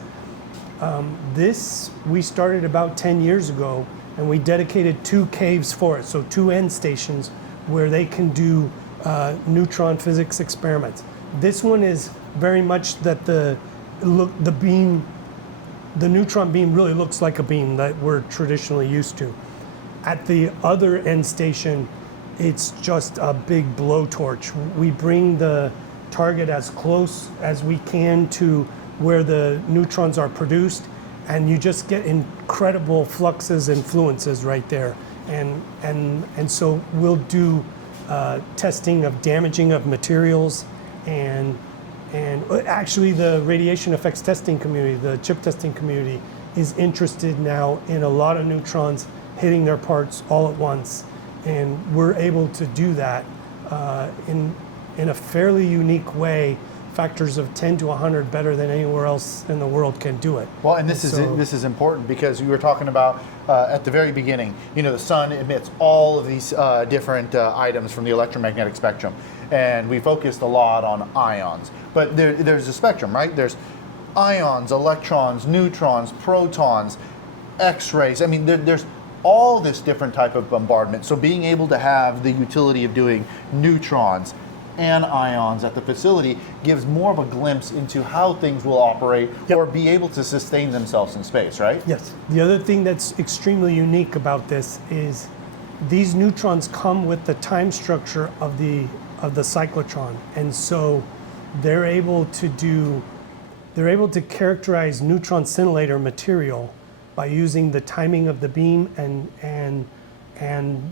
we started about 10 years ago, and we dedicated 2 caves for it, so 2 end stations where they can do neutron physics experiments. This one is very much that the neutron beam really looks like a beam that we're traditionally used to. At the other end station, it's just a big blowtorch. We bring the target as close as we can to where the neutrons are produced, and you just get incredible fluxes and fluences right there. And so we'll do testing of damaging of materials, and actually the radiation effects testing community, the chip testing community, is interested now in a lot of neutrons hitting their parts all at once, and we're able to do that in a fairly unique way, factors of 10 to 100 better than anywhere else in the world can do it. Well, and this is important because you were talking about at the very beginning, the sun emits all of these different items from the electromagnetic spectrum, and we focused a lot on ions. But there's a spectrum, right? There's ions, electrons, neutrons, protons, X-rays. I mean, there's all this different type of bombardment. So being able to have the utility of doing neutrons and ions at the facility gives more of a glimpse into how things will operate or be able to sustain themselves in space, right? Yes. The other thing that's extremely unique about this is these neutrons come with the time structure of the cyclotron, and so they're able to characterize neutron scintillator material by using the timing of the beam and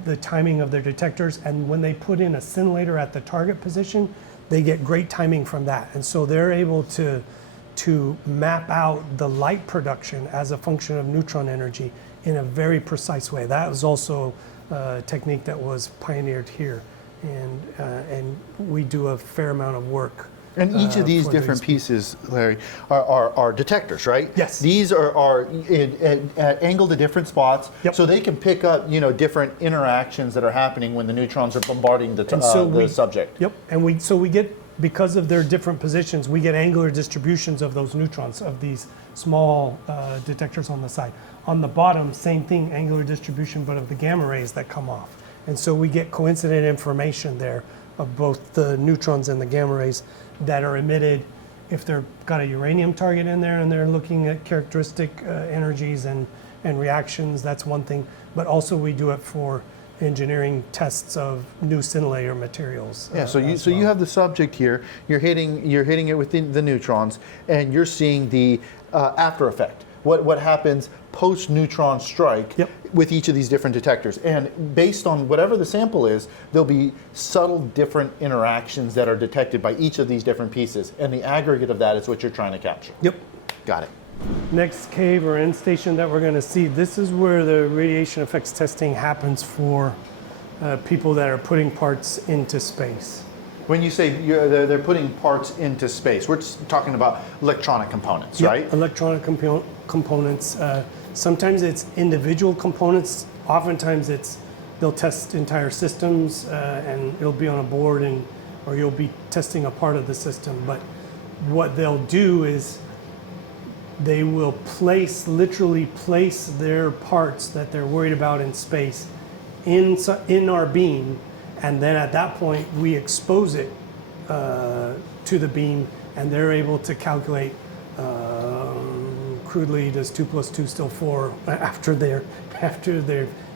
the timing of their detectors. And when they put in a scintillator at the target position, they get great timing from that. And so they're able to map out the light production as a function of neutron energy in a very precise way. That was also a technique that was pioneered here. And we do a fair amount of work. And each of these different pieces, Larry, are detectors, right? Yes. These are angled to different spots, so they can pick up, different interactions that are happening when the neutrons are bombarding the subject. Yep. And we get, because of their different positions, we get angular distributions of those neutrons, of these small detectors on the side. On the bottom, same thing, angular distribution, but of the gamma rays that come off. And so we get coincident information there of both the neutrons and the gamma rays that are emitted if they've got a uranium target in there and they're looking at characteristic energies and reactions. That's one thing. But also we do it for engineering tests of new scintillator materials. Yeah, so you have the subject here. You're hitting it within the neutrons, and you're seeing the after effect. what happens post neutron strike Yep. with each of these different detectors. And based on whatever the sample is, there'll be subtle different interactions that are detected by each of these different pieces. And the aggregate of that is what you're trying to capture. Yep. Got it. Next cave or end station that we're going to see, this is where the radiation effects testing happens for people that are putting parts into space. When you say they're putting parts into space, we're just talking about electronic components, Yep, right? electronic components. Sometimes it's individual components. Oftentimes they'll test entire systems and it'll be on a board or you'll be testing a part of the system. But what they'll do is they will literally place their parts that they're worried about in space in our beam, and then at that point we expose it to the beam, and they're able to calculate crudely, does 2 + 2 still 4 after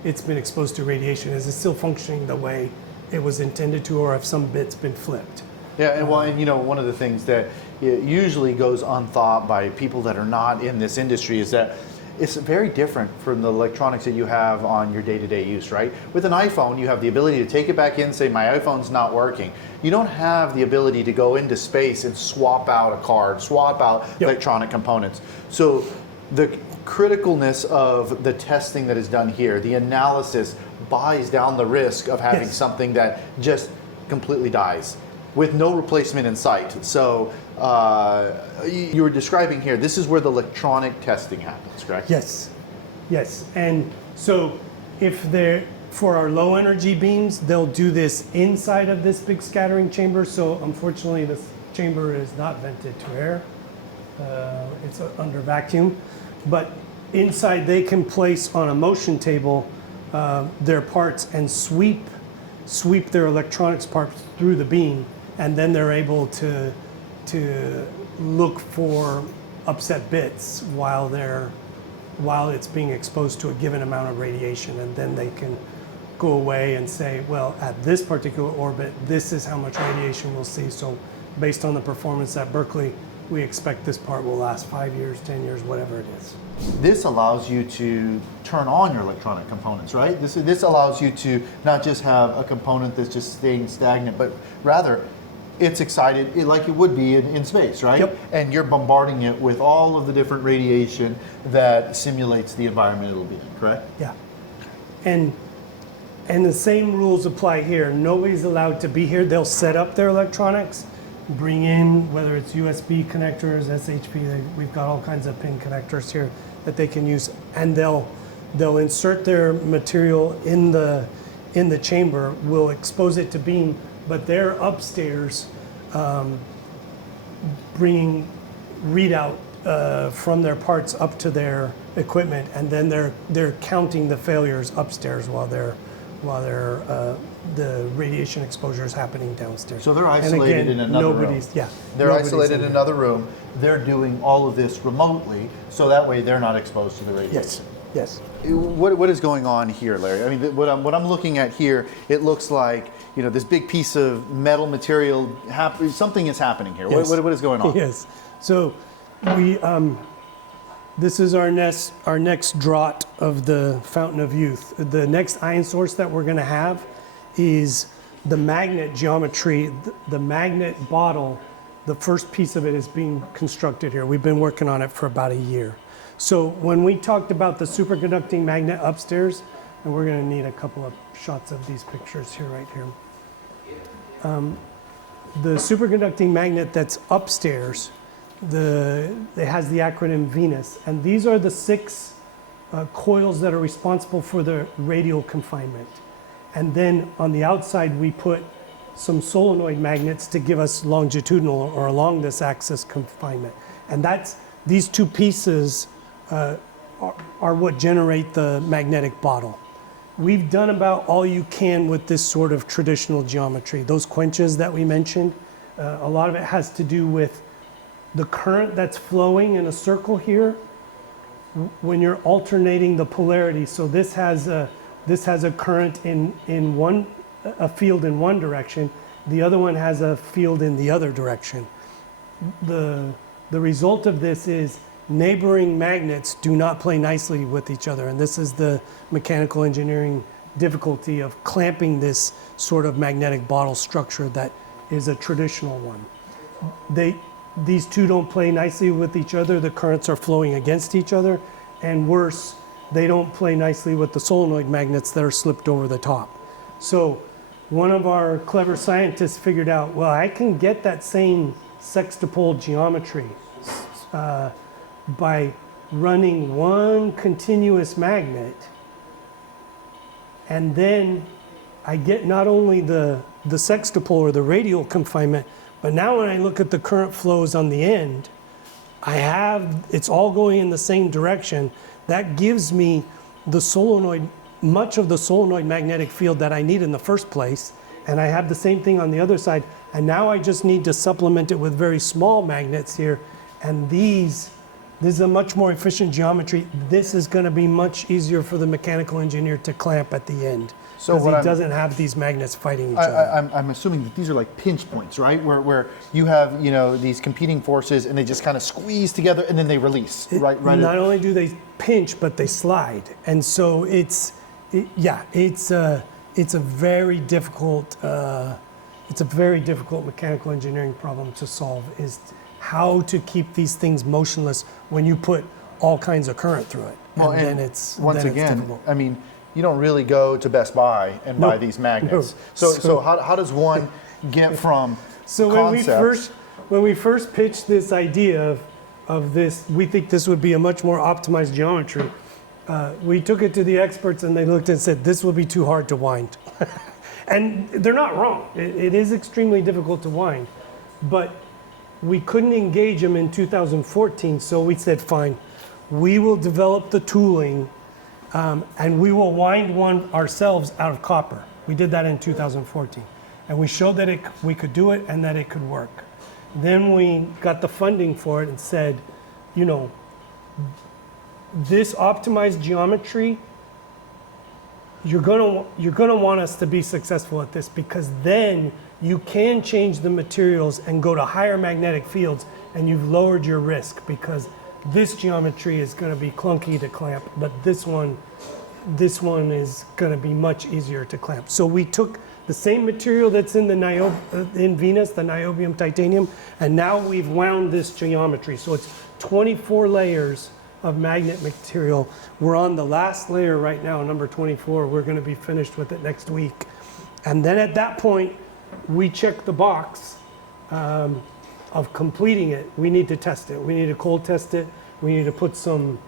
it's been exposed to radiation? Is it still functioning the way it was intended to, or have some bits been flipped? Yeah, and well, and you know, one of the things that usually goes unthought by people that are not in this industry is that it's very different from the electronics that you have on your day-to-day use, right? With an iPhone, you have the ability to take it back in and say, my iPhone's not working. You don't have the ability to go into space and swap out a card, swap out electronic components. So the criticalness of the testing that is done here, the analysis buys down the risk of having something that just completely dies with no replacement in sight. So you were describing here, this is where the electronic testing happens, correct? Yes, yes. And so for our low energy beams, they'll do this inside of this big scattering chamber. So unfortunately, this chamber is not vented to air. It's under vacuum. But inside, they can place on a motion table their parts and sweep their electronics parts through the beam, and then they're able to look for upset bits while it's being exposed to a given amount of radiation, and then they can go away and say, well, at this particular orbit, this is how much radiation we'll see. So based on the performance at Berkeley, we expect this part will last 5 years, 10 years, whatever it is. This allows you to turn on your electronic components, right? This allows you to not just have a component that's just staying stagnant, but rather it's excited like it would be in space, right? Yep. And you're bombarding it with all of the different radiation that simulates the environment it'll be in, correct? Yeah. And the same rules apply here. Nobody's allowed to be here. They'll set up their electronics, bring in, whether it's USB connectors, SHP, we've got all kinds of pin connectors here that they can use, and they'll insert their material in the chamber, we'll expose it to beam, but they're upstairs bringing readout from their parts up to their equipment, and then they're counting the failures upstairs while the radiation exposure is happening downstairs. So they're isolated in another room. They're isolated in another room. They're doing all of this remotely, so that way they're not exposed to the radiation. Yes. What is going on here, Larry? I mean, what I'm looking at here, it looks like, you know, this big piece of metal material. Something is happening here. Yes. What is going on? Yes. So we this is our next draught of the fountain of youth. The next ion source that we're going to have is the magnet geometry. The magnet bottle, the first piece of it is being constructed here. We've been working on it for about a year. So when we talked about the superconducting magnet upstairs, and we're going to need a couple of shots of these pictures here, right here. The superconducting magnet that's upstairs, it has the acronym Venus, and these are the 6 coils that are responsible for the radial confinement. And then on the outside, we put some solenoid magnets to give us longitudinal or along this axis confinement. And these 2 pieces are what generate the magnetic bottle. We've done about all you can with this sort of traditional geometry. Those quenches that we mentioned, a lot of it has to do with the current that's flowing in a circle here when you're alternating the polarity. So this has a current in a field in one direction, the other one has a field in the other direction. The result of this is neighboring magnets do not play nicely with each other. And this is the mechanical engineering difficulty of clamping this sort of magnetic bottle structure that is a traditional one. These two don't play nicely with each other. The currents are flowing against each other. And worse, they don't play nicely with the solenoid magnets that are slipped over the top. So one of our clever scientists figured out, well, I can get that same sextupole geometry by running one continuous magnet, and then I get not only the sextupole or the radial confinement, but now when I look at the current flows on the end, it's all going in the same direction. That gives me the solenoid, much of the solenoid magnetic field that I need in the first place, and I have the same thing on the other side, and now I just need to supplement it with very small magnets here, and this is a much more efficient geometry. This is going to be much easier for the mechanical engineer to clamp at the end, because he doesn't have these magnets fighting each other. I'm assuming that these are like pinch points, right? Where you have, these competing forces and they just kind of squeeze together and then they release, right? Not only do they pinch, but they slide. And so it's a very difficult mechanical engineering problem to solve, is how to keep these things motionless when you put all kinds of current through it. Well, and once again, I mean, you don't really go to Best Buy and buy these magnets. No. So how does one get from concept? When we first pitched this idea of this, we think this would be a much more optimized geometry. We took it to the experts and they looked and said, this will be too hard to wind. And they're not wrong. It is extremely difficult to wind. But we couldn't engage them in 2014, so we said, fine, we will develop the tooling and we will wind one ourselves out of copper. We did that in 2014. And we showed that we could do it and that it could work. Then we got the funding for it and said, this optimized geometry, you're gonna want us to be successful at this, because then you can change the materials and go to higher magnetic fields, and you've lowered your risk, because this geometry is going to be clunky to clamp, but this one is going to be much easier to clamp. So we took the same material that's in in Venus, the niobium titanium, and now we've wound this geometry. So it's 24 layers of magnet material. We're on the last layer right now, number 24. We're going to be finished with it next week. And then at that point, we check the box of completing it. We need to test it. We need to cold test it. We need to put some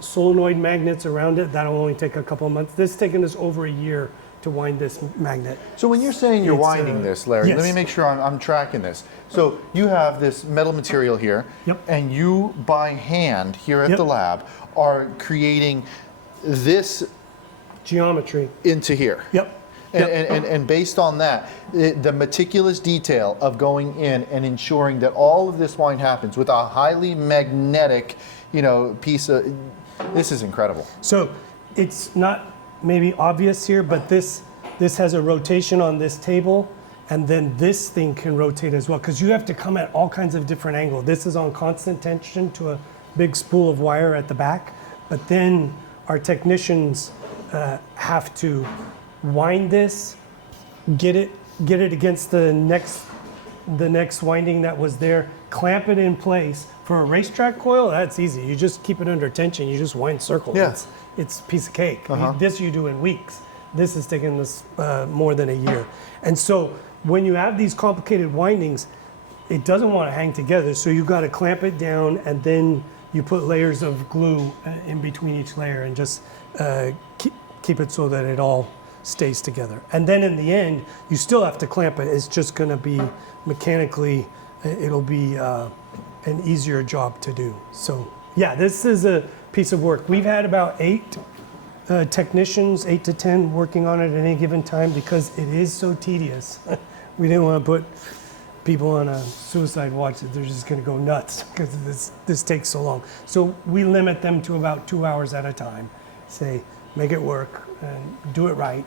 solenoid magnets around it. That'll only take a couple of months. This has taken us over a year to wind this magnet. So when you're saying you're winding this, Larry, yes. Let me make sure I'm tracking this. So you have this metal material here, yep. And you by hand here at yep. the lab are creating this geometry into here. Yep. And based on that, the meticulous detail of going in and ensuring that all of this wind happens with a highly magnetic, piece of, this is incredible. So it's not maybe obvious here, but this has a rotation on this table, and then this thing can rotate as well, because you have to come at all kinds of different angles. This is on constant tension to a big spool of wire at the back, but then our technicians have to wind this, get it against the next winding that was there, clamp it in place. For a racetrack coil, that's easy. You just keep it under tension. You just wind circles. Yeah. It's a piece of cake. Uh-huh. This you do in weeks. This has taken us more than a year. And so when you have these complicated windings, it doesn't want to hang together. So you've got to clamp it down, and then you put layers of glue in between each layer and just keep it so that it all stays together. And then in the end, you still have to clamp it. It's just going to be mechanically, it'll be an easier job to do. So yeah, this is a piece of work. We've had about 8 technicians, 8 to 10 working on it at any given time, because it is so tedious. We didn't want to put people on a suicide watch that they're just going to go nuts because this takes so long. So we limit them to about 2 hours at a time. Say, make it work, and do it right.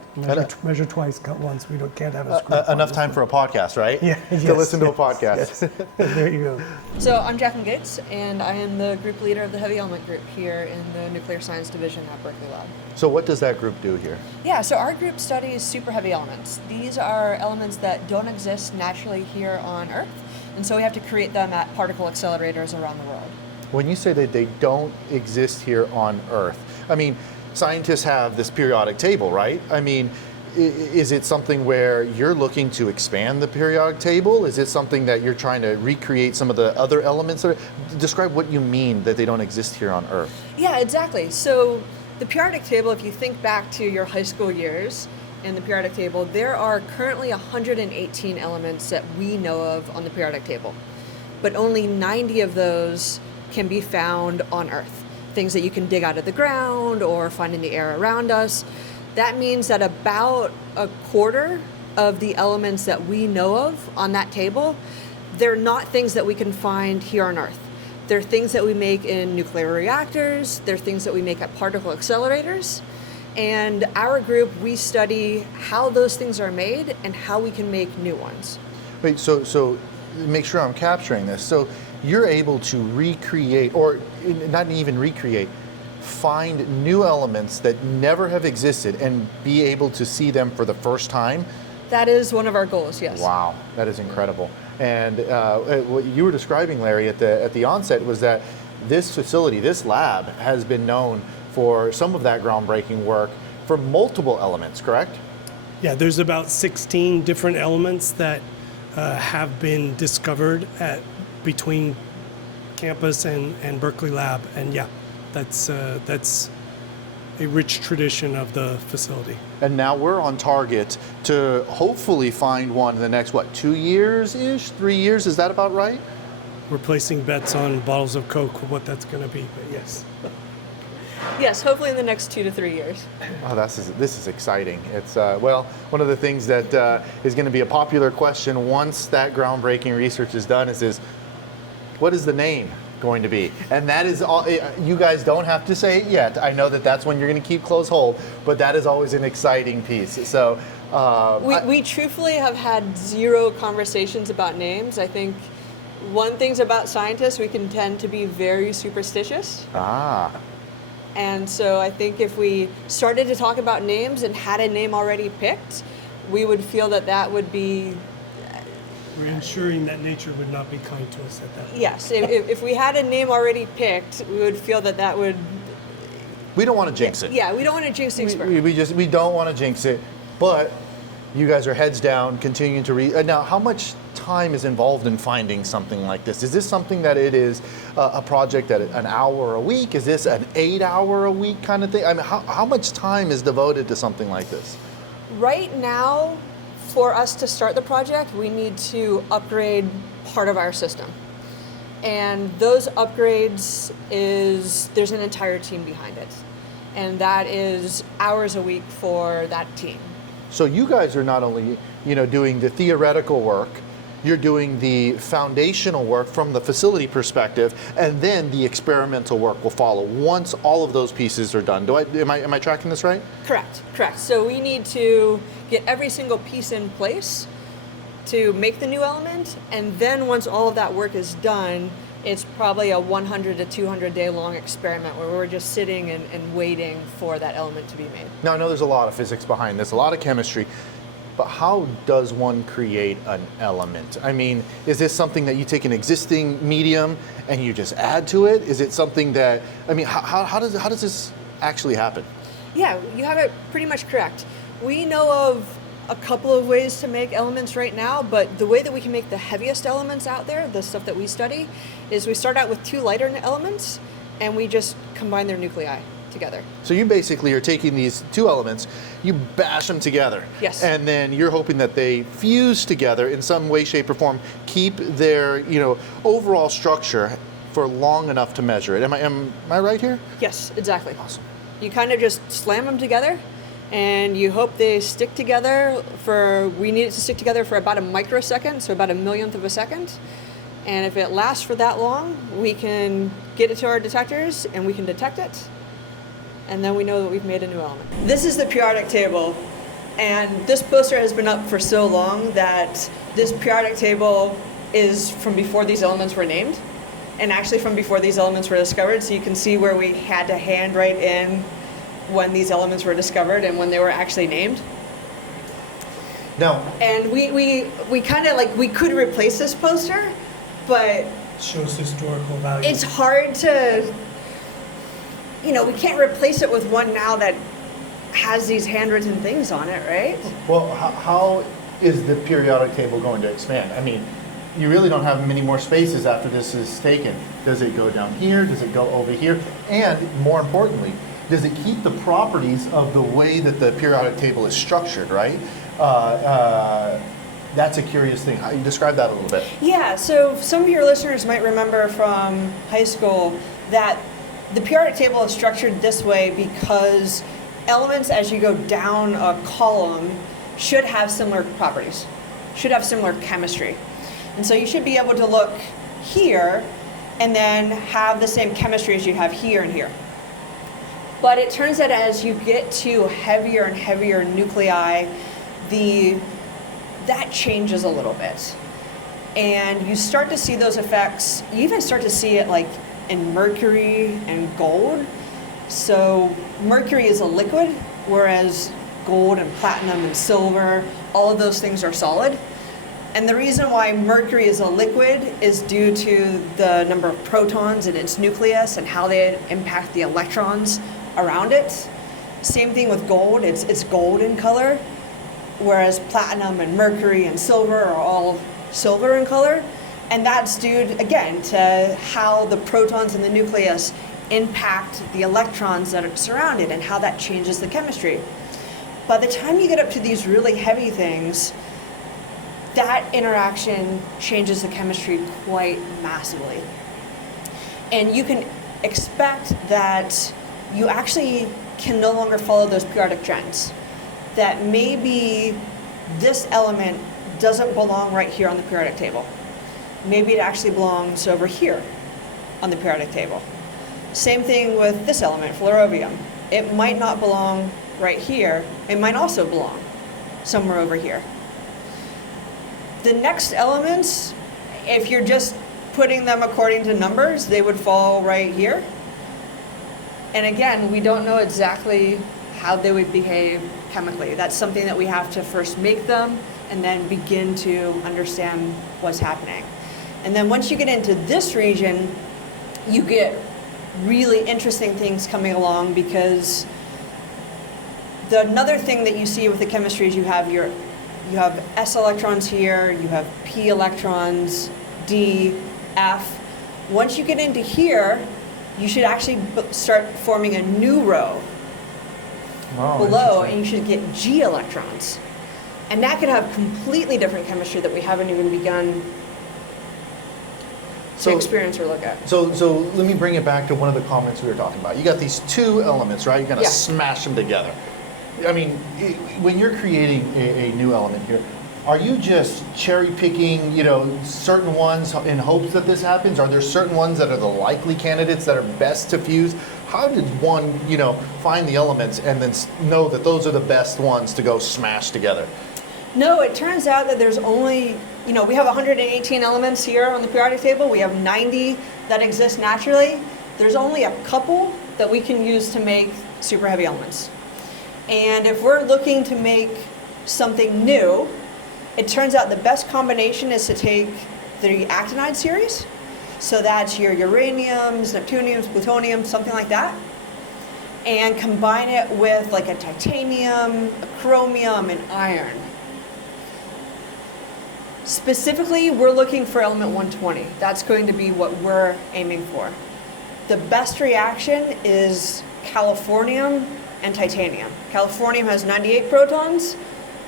Measure twice, cut once. We can't have a screw. Enough time for a podcast, right? Yeah. To listen to a podcast. Yes. There you go. So I'm Jacqueline Gates, and I am the group leader of the Heavy Element Group here in the Nuclear Science Division at Berkeley Lab. So what does that group do here? Yeah, so our group studies super heavy elements. These are elements that don't exist naturally here on Earth, and so we have to create them at particle accelerators around the world. When you say that they don't exist here on Earth, I mean, scientists have this periodic table, right? I mean, is it something where you're looking to expand the periodic table? Is it something that you're trying to recreate some of the other elements? Describe what you mean that they don't exist here on Earth. Yeah, exactly. So the periodic table, if you think back to your high school years in the periodic table, there are currently 118 elements that we know of on the periodic table, but only 90 of those can be found on Earth. Things that you can dig out of the ground or find in the air around us. That means that about a quarter of the elements that we know of on that table, they're not things that we can find here on Earth. They're things that we make in nuclear reactors, they're things that we make at particle accelerators, and our group, we study how those things are made and how we can make new ones. Wait, so make sure I'm capturing this. So you're able to recreate, or not even recreate, find new elements that never have existed and be able to see them for the first time? That is one of our goals, yes. Wow, that is incredible. And what you were describing, Larry, at the onset was that this facility, this lab, has been known for some of that groundbreaking work for multiple elements, correct? Yeah, there's about 16 different elements that have been discovered between campus and Berkeley Lab, and yeah, that's a rich tradition of the facility. And now we're on target to hopefully find one in the next, 2 years-ish, 3 years, is that about right? We're placing bets on bottles of Coke, what that's going to be, but yes. Yes, hopefully in the next 2 to 3 years. Oh, this is exciting. It's, one of the things that is going to be a popular question once that groundbreaking research is done is what is the name going to be? And that is all, you guys don't have to say it yet. I know that that's when you're going to keep close hold, but that is always an exciting piece. So we truthfully have had zero conversations about names. I think one thing's about scientists, we can tend to be very superstitious. And so I think if we started to talk about names and had a name already picked, we would feel that would be... We're ensuring that nature would not be kind to us at that point. Yes, if we had a name already picked, we would feel that would... We don't want to jinx it. Yeah, we don't want to jinx the experiment. We don't want to jinx it, but you guys are heads down, continuing to read. Now, how much time is involved in finding something like this? Is this something that it is a project at an hour a week? Is this an 8-hour a week kind of thing? I mean, how much time is devoted to something like this? Right now, for us to start the project, we need to upgrade part of our system. And those upgrades there's an entire team behind it. And that is hours a week for that team. So you guys are not only, doing the theoretical work, you're doing the foundational work from the facility perspective, and then the experimental work will follow once all of those pieces are done. Am I tracking this right? Correct. So we need to get every single piece in place to make the new element, and then once all of that work is done, it's probably a 100 to 200 day long experiment where we're just sitting and waiting for that element to be made. Now, I know there's a lot of physics behind this, a lot of chemistry, but how does one create an element? I mean, is this something that you take an existing medium and you just add to it? Is it something that, how does this actually happen? Yeah, you have it pretty much correct. We know of a couple of ways to make elements right now, but the way that we can make the heaviest elements out there, the stuff that we study, is we start out with 2 lighter elements and we just combine their nuclei together. So you basically are taking these 2 elements, you bash them together. Yes. And then you're hoping that they fuse together in some way, shape, or form, keep their overall structure for long enough to measure it. Am I right here? Yes, exactly. Awesome. You kind of just slam them together and you hope they stick together we need it to stick together for about a microsecond, so about a millionth of a second. And if it lasts for that long, we can get it to our detectors and we can detect it. and then we know that we've made a new element. This is the periodic table, and this poster has been up for so long that this periodic table is from before these elements were named, and actually from before these elements were discovered, so you can see where we had to handwrite in when these elements were discovered and when they were actually named. Now, And we kind of like, we could replace this poster, but Shows historical value. it's hard to, we can't replace it with one now that has these handwritten things on it, right? well, how is the periodic table going to expand? I mean, you really don't have many more spaces after this is taken. Does it go down here? Does it go over here? And more importantly, does it keep the properties of the way that the periodic table is structured, right? That's a curious thing. How you describe that a little bit? Yeah, so some of your listeners might remember from high school that the periodic table is structured this way because elements, as you go down a column, should have similar properties, should have similar chemistry. And so you should be able to look here and then have the same chemistry as you have here and here. But it turns out as you get to heavier and heavier nuclei, that changes a little bit. And you start to see those effects. You even start to see it like in mercury and gold. So mercury is a liquid, whereas gold and platinum and silver, all of those things are solid. And the reason why mercury is a liquid is due to the number of protons in its nucleus and how they impact the electrons around it. Same thing with gold, it's gold in color, whereas platinum and mercury and silver are all silver in color. And that's due, again, to how the protons in the nucleus impact the electrons that are surrounded and how that changes the chemistry. By the time you get up to these really heavy things, that interaction changes the chemistry quite massively. And you can expect that you actually can no longer follow those periodic trends. That maybe this element doesn't belong right here on the periodic table. Maybe it actually belongs over here on the periodic table. Same thing with this element, fluorovium. It might not belong right here. It might also belong somewhere over here. The next elements, if you're just putting them according to numbers, they would fall right here. And again, we don't know exactly how they would behave chemically. That's something that we have to first make them and then begin to understand what's happening. And then once you get into this region, you get really interesting things coming along, because another thing that you see with the chemistry is you have S electrons here, you have P electrons, D, F. Once you get into here, you should actually start forming a new row below, and you should get G electrons. And that could have completely different chemistry that we haven't even begun to experience or look at. So let me bring it back to one of the comments we were talking about. You got these two elements, right? You're going to smash them together. I mean, when you're creating a new element here, are you just cherry picking, certain ones in hopes that this happens? Are there certain ones that are the likely candidates that are best to fuse? How did one, find the elements and then know that those are the best ones to go smash together? No, it turns out that there's only, we have 118 elements here on the periodic table. We have 90 that exist naturally. There's only a couple that we can use to make super heavy elements. And if we're looking to make something new, it turns out the best combination is to take the actinide series. So that's your uraniums, neptuniums, plutonium, something like that, and combine it with like a titanium, a chromium, and iron. Specifically, we're looking for element 120. That's going to be what we're aiming for. The best reaction is californium and titanium. Californium has 98 protons,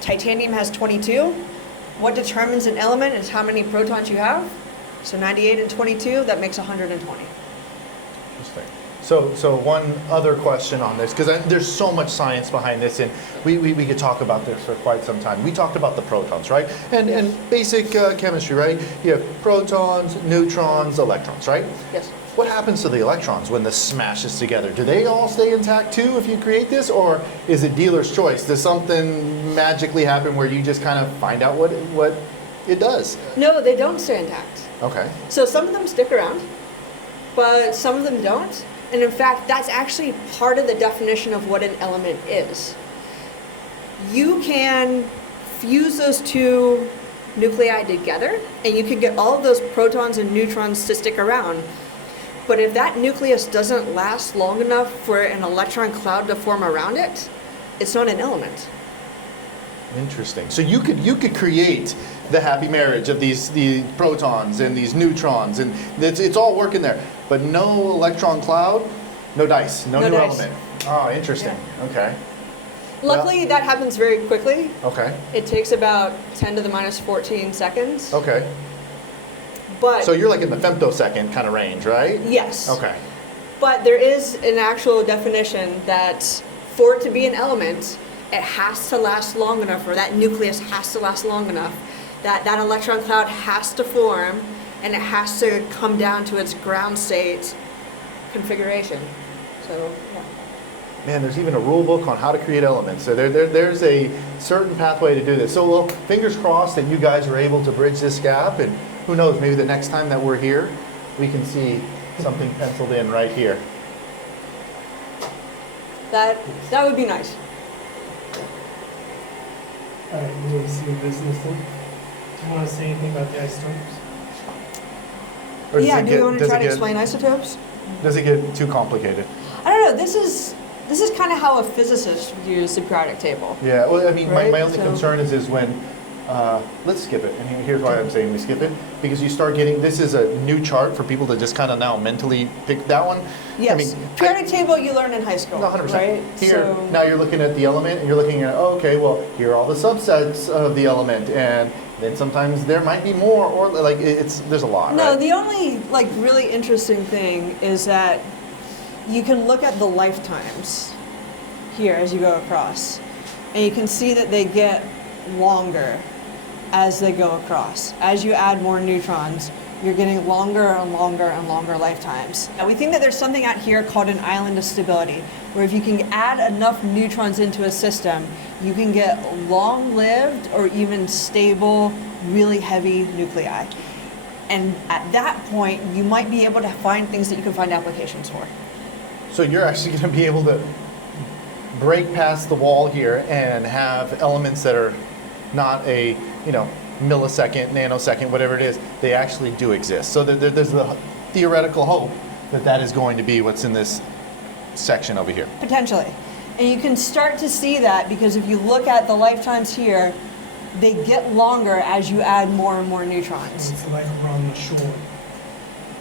titanium has 22. What determines an element is how many protons you have. So 98 and 22, that makes 120. Interesting. So one other question on this, because there's so much science behind this, and we could talk about this for quite some time. We talked about the protons, right? And basic chemistry, right? You have protons, neutrons, electrons, right? Yes. what happens to the electrons when this smashes together? Do they all stay intact too if you create this, or is it dealer's choice? Does something magically happen where you just kind of find out what it does? No, they don't stay intact. Okay. So some of them stick around, but some of them don't. And in fact, that's actually part of the definition of what an element is. You can fuse those two nuclei together, and you can get all of those protons and neutrons to stick around. But if that nucleus doesn't last long enough for an electron cloud to form around it, it's not an element. Interesting. So you could create the happy marriage of the protons and these neutrons, and it's all working there. But no electron cloud, no dice, no new dice. element. Oh, interesting. Yeah. Okay. Luckily, that happens very quickly. Okay. It takes about 10 to the minus 14 seconds. Okay. But So you're like in the femtosecond kind of range, right? yes. Okay. But there is an actual definition that for it to be an element, it has to last long enough, or that nucleus has to last long enough, that that electron cloud has to form, and it has to come down to its ground state configuration. So, yeah. Man, there's even a rule book on how to create elements. So there's a certain pathway to do this. So, well, fingers crossed that you guys are able to bridge this gap, and who knows, maybe the next time that we're here, we can see something penciled in right here. That would be nice. All right, you want to see your business then? Do you want to say anything about the isotopes? Or does Yeah, it do get- you want to does try it to get- explain isotopes? Does it get too complicated? I don't know. This is kind of how a physicist views the periodic table. Yeah, well, I mean, Right, my only so- concern is when, let's skip it. And here's why I'm saying we skip it. Because you start getting, this is a new chart for people to just kind of now mentally pick that one. Yes. I mean, periodic table you learn in high school. No, 100%. Right? Here, So- now you're looking at the element, and you're looking at, oh, okay, well, here are all the subsets of the element, and then sometimes there might be more, or like there's a lot. No, right? the only like really interesting thing is that you can look at the lifetimes here as you go across, and you can see that they get longer as they go across. As you add more neutrons, you're getting longer and longer and longer lifetimes. Now, we think that there's something out here called an island of stability, where if you can add enough neutrons into a system, you can get long-lived or even stable, really heavy nuclei. And at that point, you might be able to find things that you can find applications for. So you're actually going to be able to break past the wall here and have elements that are not a, millisecond, nanosecond, whatever it is. They actually do exist. So there's the theoretical hope that that is going to be what's in this section over here. Potentially. And you can start to see that because if you look at the lifetimes here, they get longer as you add more and more neutrons. It's like we're on the shore.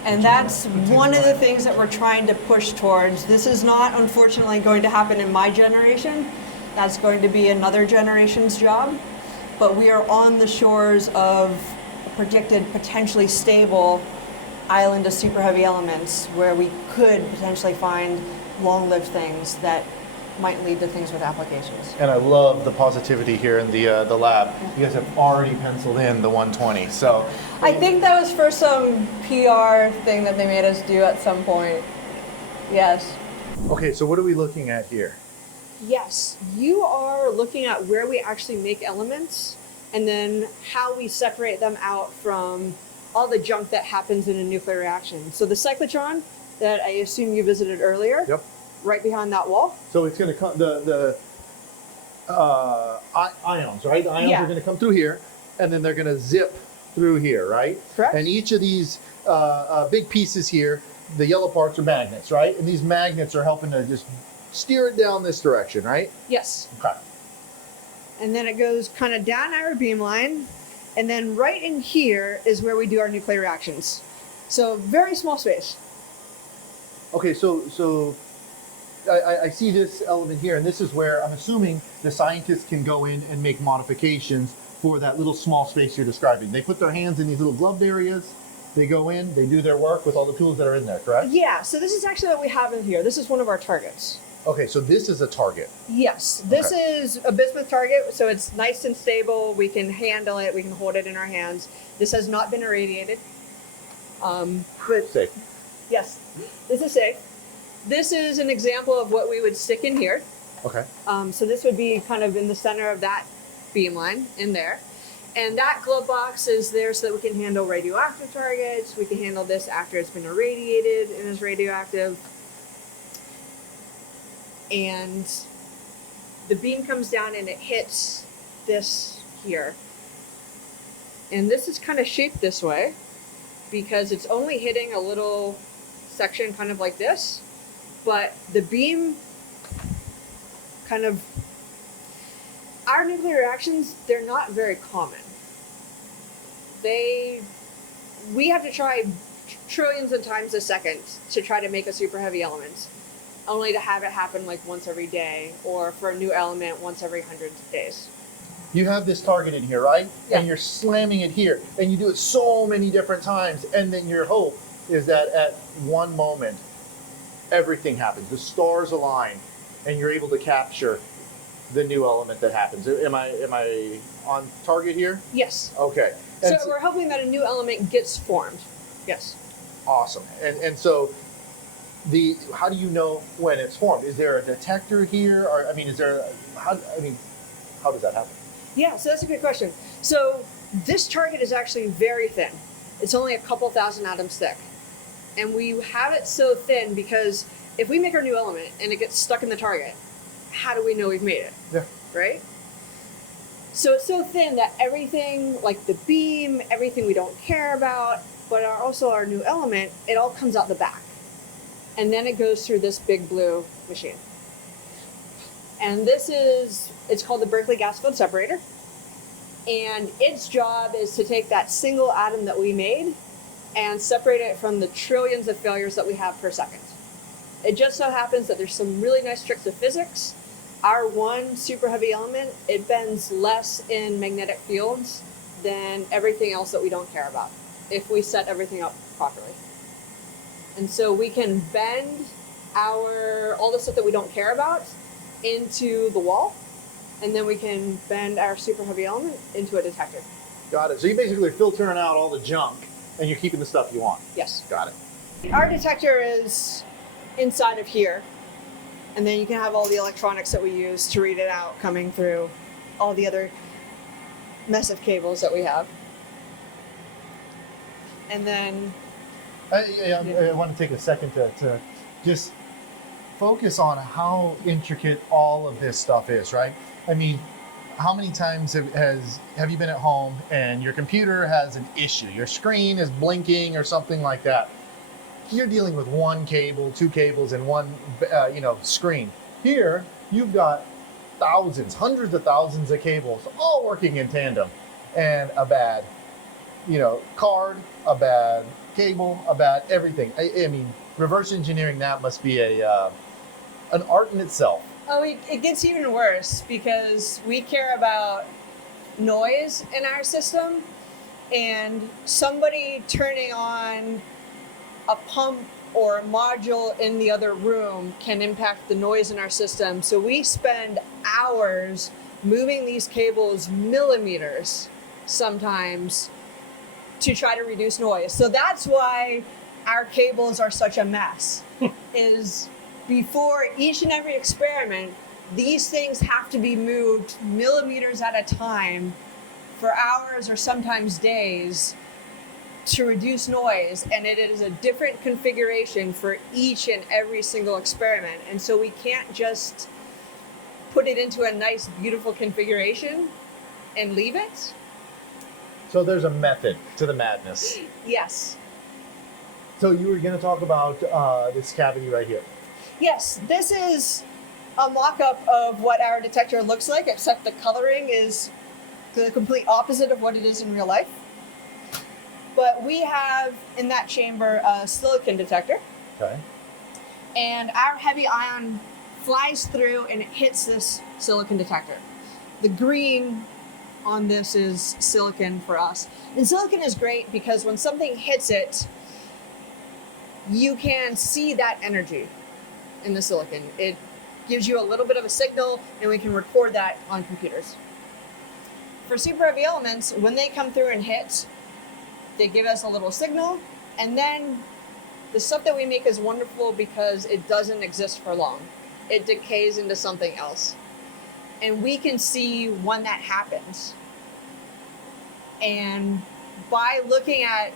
And that's one of the things that we're trying to push towards. This is not, unfortunately, going to happen in my generation. That's going to be another generation's job. But we are on the shores of a predicted, potentially stable island of super heavy elements where we could potentially find long-lived things that might lead to things with applications. And I love the positivity here in the lab. You guys have already penciled in the 120. So I think that was for some PR thing that they made us do at some point. Yes. okay, so what are we looking at here? Yes, you are looking at where we actually make elements and then how we separate them out from all the junk that happens in a nuclear reaction. So the cyclotron that I assume you visited earlier, Yep. right behind that wall. So it's going to come, the ions, right? The ions Yeah. are going to come through here, and then they're going to zip through here, right? Correct. And each of these big pieces here, the yellow parts are magnets, right? And these magnets are helping to just steer it down this direction, right? Yes. Okay. And then it goes kind of down our beamline. And then right in here is where we do our nuclear reactions. So very small space. Okay, so I see this element here, and this is where I'm assuming the scientists can go in and make modifications for that little small space you're describing. They put their hands in these little gloved areas, they go in, they do their work with all the tools that are in there, correct? Yeah, so this is actually what we have in here. This is one of our targets. Okay, so this is a target. Yes, this Okay. is a bismuth target, so it's nice and stable. We can handle it. We can hold it in our hands. This has not been irradiated. But Safe. Yes, this is safe. This is an example of what we would stick in here. Okay. So this would be kind of in the center of that beam line in there. And that glove box is there so that we can handle radioactive targets. We can handle this after it's been irradiated and is radioactive. And the beam comes down and it hits this here. And this is kind of shaped this way because it's only hitting a little section kind of like this. But the beam kind of, our nuclear reactions, they're not very common. We have to try trillions of times a second to try to make a super heavy element, only to have it happen like once every day, or for a new element once every 100 days. You have this target in here, right? Yeah. And you're slamming it here, and you do it so many different times, and then your hope is that at one moment, everything happens. The stars align, and you're able to capture the new element that happens. Am I on target here? Yes. Okay. So And we're hoping that a new element gets formed. Yes. awesome. And so how do you know when it's formed? Is there a detector here, or how does that happen? Yeah, so that's a good question. So this target is actually very thin. It's only a couple thousand atoms thick. And we have it so thin because if we make our new element and it gets stuck in the target, how do we know we've made it? Yeah. Right? So it's so thin that everything, like the beam, everything we don't care about, but also our new element, it all comes out the back. And then it goes through this big blue machine. And it's called the Berkeley gas field separator. And its job is to take that single atom that we made and separate it from the trillions of failures that we have per second. It just so happens that there's some really nice tricks of physics. Our one super heavy element, it bends less in magnetic fields than everything else that we don't care about if we set everything up properly. And so we can bend all the stuff that we don't care about into the wall, and then we can bend our super heavy element into a detector. Got it. So you basically filtering out all the junk, and you're keeping the stuff you want. Yes. Got it. Our detector is inside of here, and then you can have all the electronics that we use to read it out coming through all the other mess of cables that we have. And then I want to take a second to just focus on how intricate all of this stuff is, right? I mean, how many times have you been at home and your computer has an issue? Your screen is blinking or something like that. You're dealing with one cable, two cables, and one screen. Here, you've got thousands, hundreds of thousands of cables all working in tandem, and a bad card, a bad cable, a bad everything. I mean, reverse engineering that must be an art in itself. Oh, it gets even worse because we care about noise in our system, and somebody turning on a pump or a module in the other room can impact the noise in our system. So we spend hours moving these cables millimeters sometimes to try to reduce noise. So that's why our cables are such a mess. Is before each and every experiment, these things have to be moved millimeters at a time for hours or sometimes days to reduce noise, and it is a different configuration for each and every single experiment. And so we can't just put it into a nice, beautiful configuration and leave it. So there's a method to the madness. Yes. So you were going to talk about this cavity right here. Yes, this is a mock-up of what our detector looks like, except the coloring is the complete opposite of what it is in real life. But we have in that chamber a silicon detector. Okay. And our heavy ion flies through and it hits this silicon detector. The green on this is silicon for us. And silicon is great because when something hits it, you can see that energy in the silicon. It gives you a little bit of a signal, and we can record that on computers. For super heavy elements, when they come through and hit, they give us a little signal, and then the stuff that we make is wonderful because it doesn't exist for long. It decays into something else. And we can see when that happens. And by looking at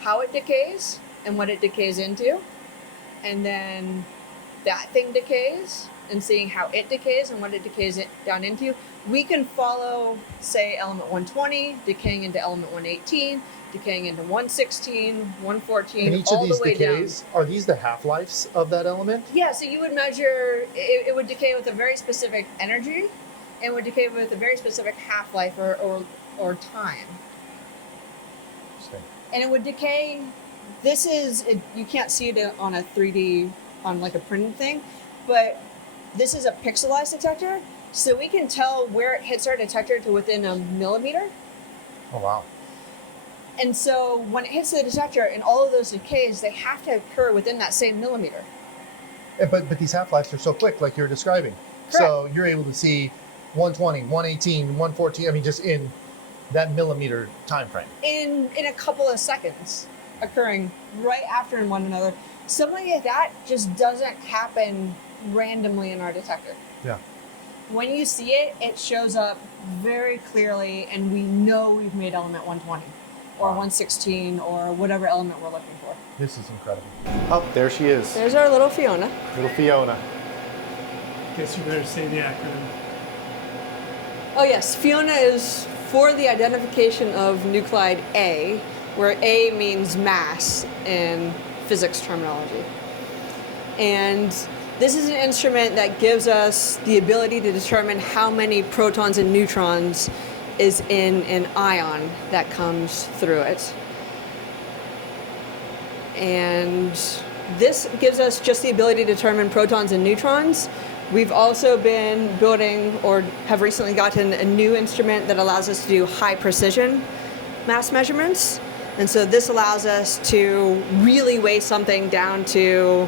how it decays and what it decays into, and then that thing decays, and seeing how it decays and what it decays it down into, we can follow, say, element 120 decaying into element 118, decaying into 116, 114, And each all of these the way decays, down. are these the half-lives of that element? Yeah, so you would measure, it would decay with a very specific energy, and would decay with a very specific half-life or time. Interesting. And it would decay, you can't see it on a 3D, on like a printed thing, but this is a pixelized detector, so we can tell where it hits our detector to within a millimeter. Oh, wow. And so when it hits the detector and all of those decays, they have to occur within that same millimeter. But these half-lives are so quick, like you're describing. Correct. So you're able to see 120, 118, 114, I mean, just in that millimeter time frame. In a couple of seconds, occurring right after one another. Something like that just doesn't happen randomly in our detector. Yeah. When you see it, it shows up very clearly, and we know we've made element 120 or 116 or whatever element we're looking for. This is incredible. Oh, there she is. There's our little Fiona. Little Fiona. Guess you better say the acronym. Oh yes, Fiona is for the identification of nuclide A, where A means mass in physics terminology. And this is an instrument that gives us the ability to determine how many protons and neutrons is in an ion that comes through it. And this gives us just the ability to determine protons and neutrons. We've also been building, or have recently gotten, a new instrument that allows us to do high precision mass measurements. And so this allows us to really weigh something down to,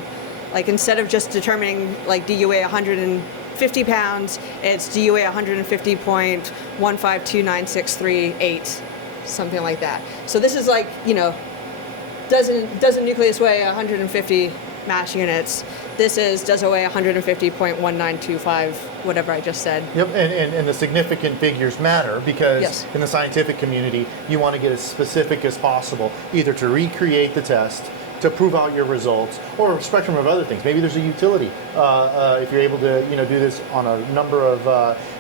like, instead of just determining, like, do you weigh 150 pounds, it's do you weigh 150.1529638, something like that. So this is like, you know, does a nucleus weigh 150 mass units? This is, does it weigh 150.1925, whatever I just said. Yep, and the significant figures matter because Yes. in the scientific community, you want to get as specific as possible, either to recreate the test, to prove out your results, or a spectrum of other things. Maybe there's a utility if you're able to, do this on a number of,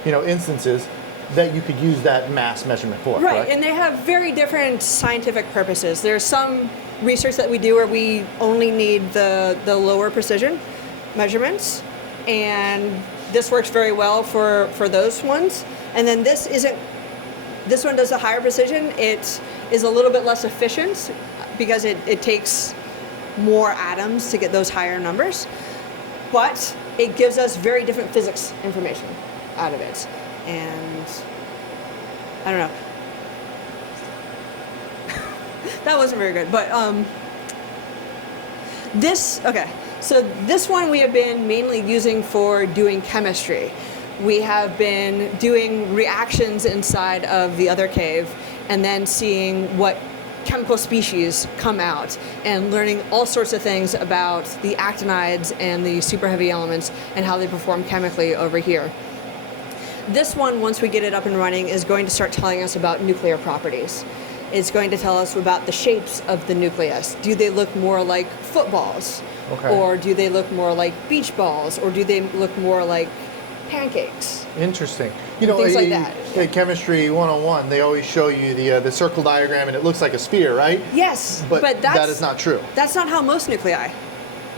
instances that you could use that mass measurement for. Right, and they have very different scientific purposes. There's some research that we do where we only need the lower precision measurements, and this works very well for those ones. And then this one does the higher precision. It is a little bit less efficient because it takes more atoms to get those higher numbers, but it gives us very different physics information out of it. And I don't know. That wasn't very good, but so this one we have been mainly using for doing chemistry. We have been doing reactions inside of the other cave and then seeing what chemical species come out and learning all sorts of things about the actinides and the super heavy elements and how they perform chemically over here. This one, once we get it up and running, is going to start telling us about nuclear properties. It's going to tell us about the shapes of the nucleus. Do they look more like footballs? Okay. Or do they look more like beach balls? Or do they look more like pancakes? Interesting. Things like that. At Chemistry 101, they always show you the circle diagram, and it looks like a spear, right? Yes, But that is not true. That's not how most nuclei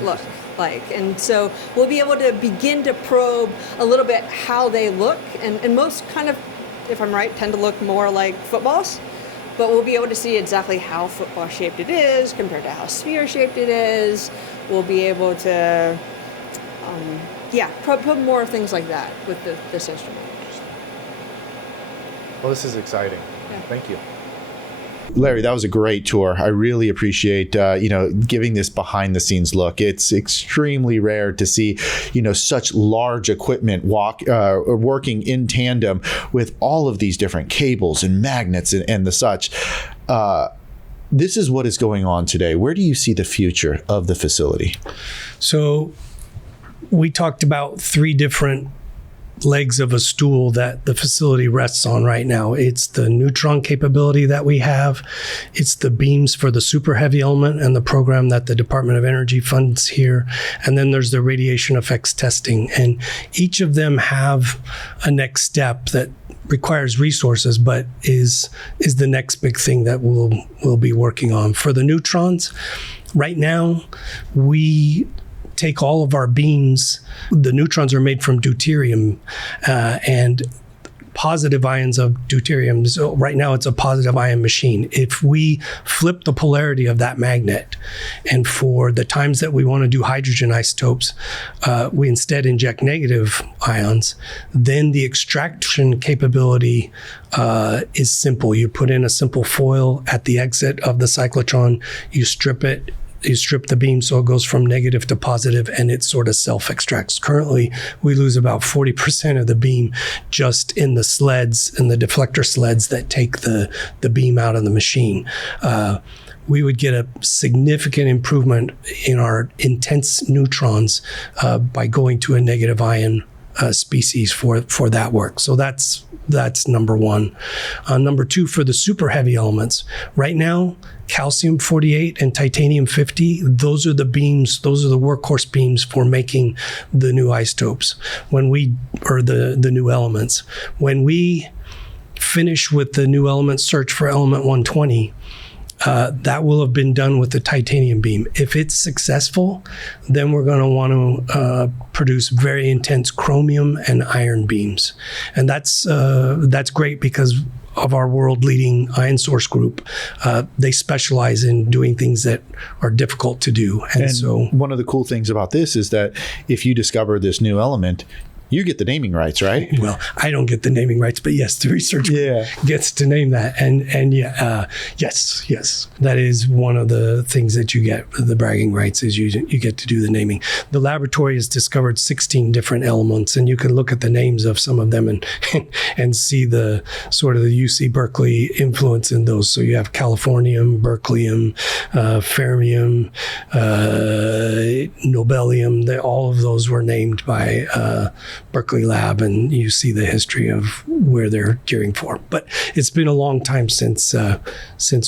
look like. And so we'll be able to begin to probe a little bit how they look. And most kind of, if I'm right, tend to look more like footballs. But we'll be able to see exactly how football shaped it is compared to how sphere shaped it is. We'll be able to, probe more things like that with this instrument. Well, this is exciting. Yeah. Thank you. Larry, that was a great tour. I really appreciate, giving this behind the scenes look. It's extremely rare to see, such large equipment working in tandem with all of these different cables and magnets and the such. this is what is going on today. Where do you see the future of the facility? So we talked about 3 different legs of a stool that the facility rests on right now. It's the neutron capability that we have. It's the beams for the super heavy element and the program that the Department of Energy funds here. And then there's the radiation effects testing. And each of them have a next step that requires resources, but is the next big thing that we'll be working on. For the neutrons, right now, we take all of our beams. The neutrons are made from deuterium and positive ions of deuterium. So right now it's a positive ion machine. If we flip the polarity of that magnet, and for the times that we want to do hydrogen isotopes, we instead inject negative ions, then the extraction capability is simple. You put in a simple foil at the exit of the cyclotron, you strip it, you strip the beam so it goes from negative to positive, and it sort of self-extracts. Currently, we lose about 40% of the beam just in the sleds and the deflector sleds that take the beam out of the machine. We would get a significant improvement in our intense neutrons by going to a negative ion species for that work. So that's number one. Number two, for the super heavy elements, right now, calcium 48 and titanium 50, those are the beams, those are the workhorse beams for making the new isotopes, the new elements. When we finish with the new element search for element 120, that will have been done with the titanium beam. If it's successful, then we're going to want to produce very intense chromium and iron beams. And that's great because of our world-leading ion source group. They specialize in doing things that are difficult to do. And so one of the cool things about this is that if you discover this new element, you get the naming rights, right? Well, I don't get the naming rights, but yes, the research group gets to name that. And yes, that is one of the things that you get, the bragging rights, is you get to do the naming. The laboratory has discovered 16 different elements, and you can look at the names of some of them and see the sort of the UC Berkeley influence in those. So you have californium, berkelium, fermium, nobelium. All of those were named by Berkeley Lab, and you see the history of where they're gearing for. But it's been a long time since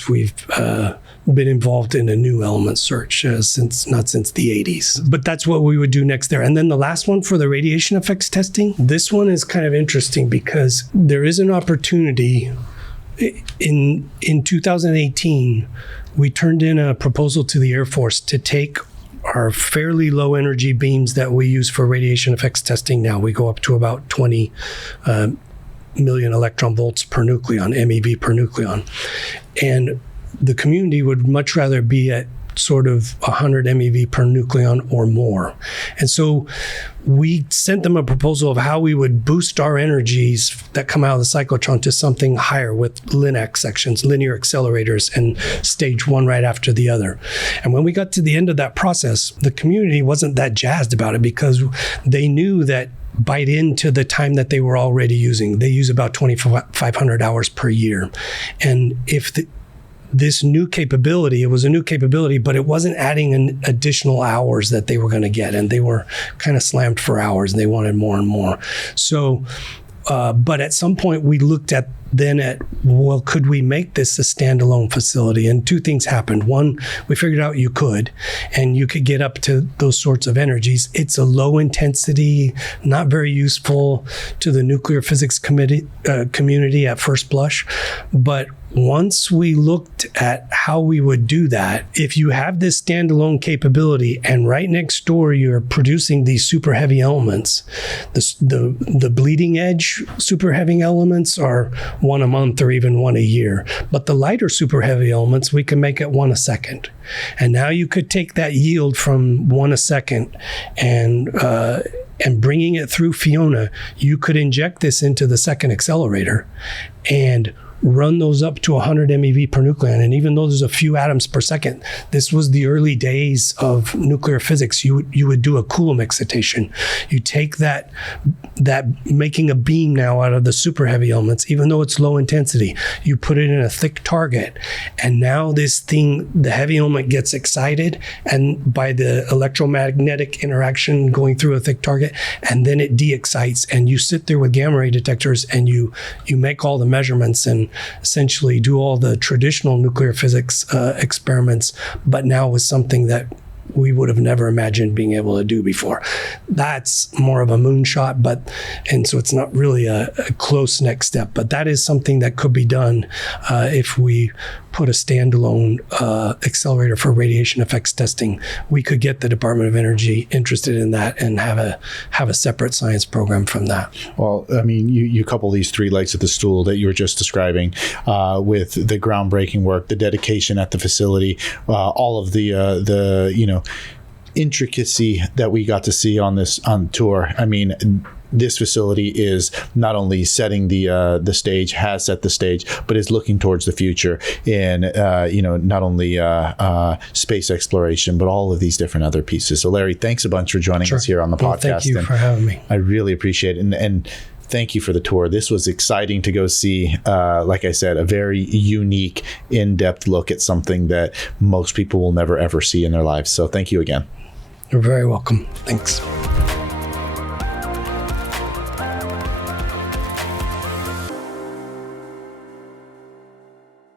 we've been involved in a new element search, not since the 80s. But that's what we would do next there. And then the last one for the radiation effects testing, this one is kind of interesting because there is an opportunity. In 2018, we turned in a proposal to the Air Force to take our fairly low energy beams that we use for radiation effects testing now. We go up to about 20 million electron volts per nucleon, MeV per nucleon. And the community would much rather be at sort of 100 MeV per nucleon or more. And so we sent them a proposal of how we would boost our energies that come out of the cyclotron to something higher with LINAC sections, linear accelerators, and stage one right after the other. And when we got to the end of that process, the community wasn't that jazzed about it because they knew that bite into the time that they were already using. They use about 2,500 hours per year. And if this new capability, it was a new capability, but it wasn't adding an additional hours that they were going to get. And they were kind of slammed for hours and they wanted more and more. So, but at some point we looked at, well, could we make this a standalone facility? And two things happened. One, we figured out you could, and you could get up to those sorts of energies. It's a low intensity, not very useful to the nuclear physics community at first blush. But once we looked at how we would do that, if you have this standalone capability and right next door you're producing these super heavy elements, the bleeding edge super heavy elements are one a month or even one a year. But the lighter super heavy elements, we can make it one a second. And now you could take that yield from one a second and bringing it through Fiona, you could inject this into the second accelerator and run those up to 100 MeV per nucleon. And even though there's a few atoms per second, this was the early days of nuclear physics. You would do a Coulomb excitation. You take that making a beam now out of the super heavy elements, even though it's low intensity, you put it in a thick target. And now this thing, the heavy element gets excited, and by the electromagnetic interaction going through a thick target, and then it de-excites, and you sit there with gamma ray detectors and you make all the measurements and essentially do all the traditional nuclear physics experiments, but now with something that we would have never imagined being able to do before. That's more of a moonshot, and so it's not really a close next step, but that is something that could be done if we put a standalone accelerator for radiation effects testing. We could get the Department of Energy interested in that and have a separate science program from that. Well, I mean, you couple these three legs of the stool that you were just describing with the groundbreaking work, the dedication at the facility, all of the intricacy that we got to see on tour. I mean, this facility is not only setting the stage, has set the stage, but is looking towards the future in not only space exploration, but all of these different other pieces. So, Larry, thanks a bunch for joining us here on the podcast. Thank you for having me. I really appreciate it, and thank you for the tour. This was exciting to go see. Like I said, a very unique, in-depth look at something that most people will never ever see in their lives. So, thank you again. You're very welcome. Thanks.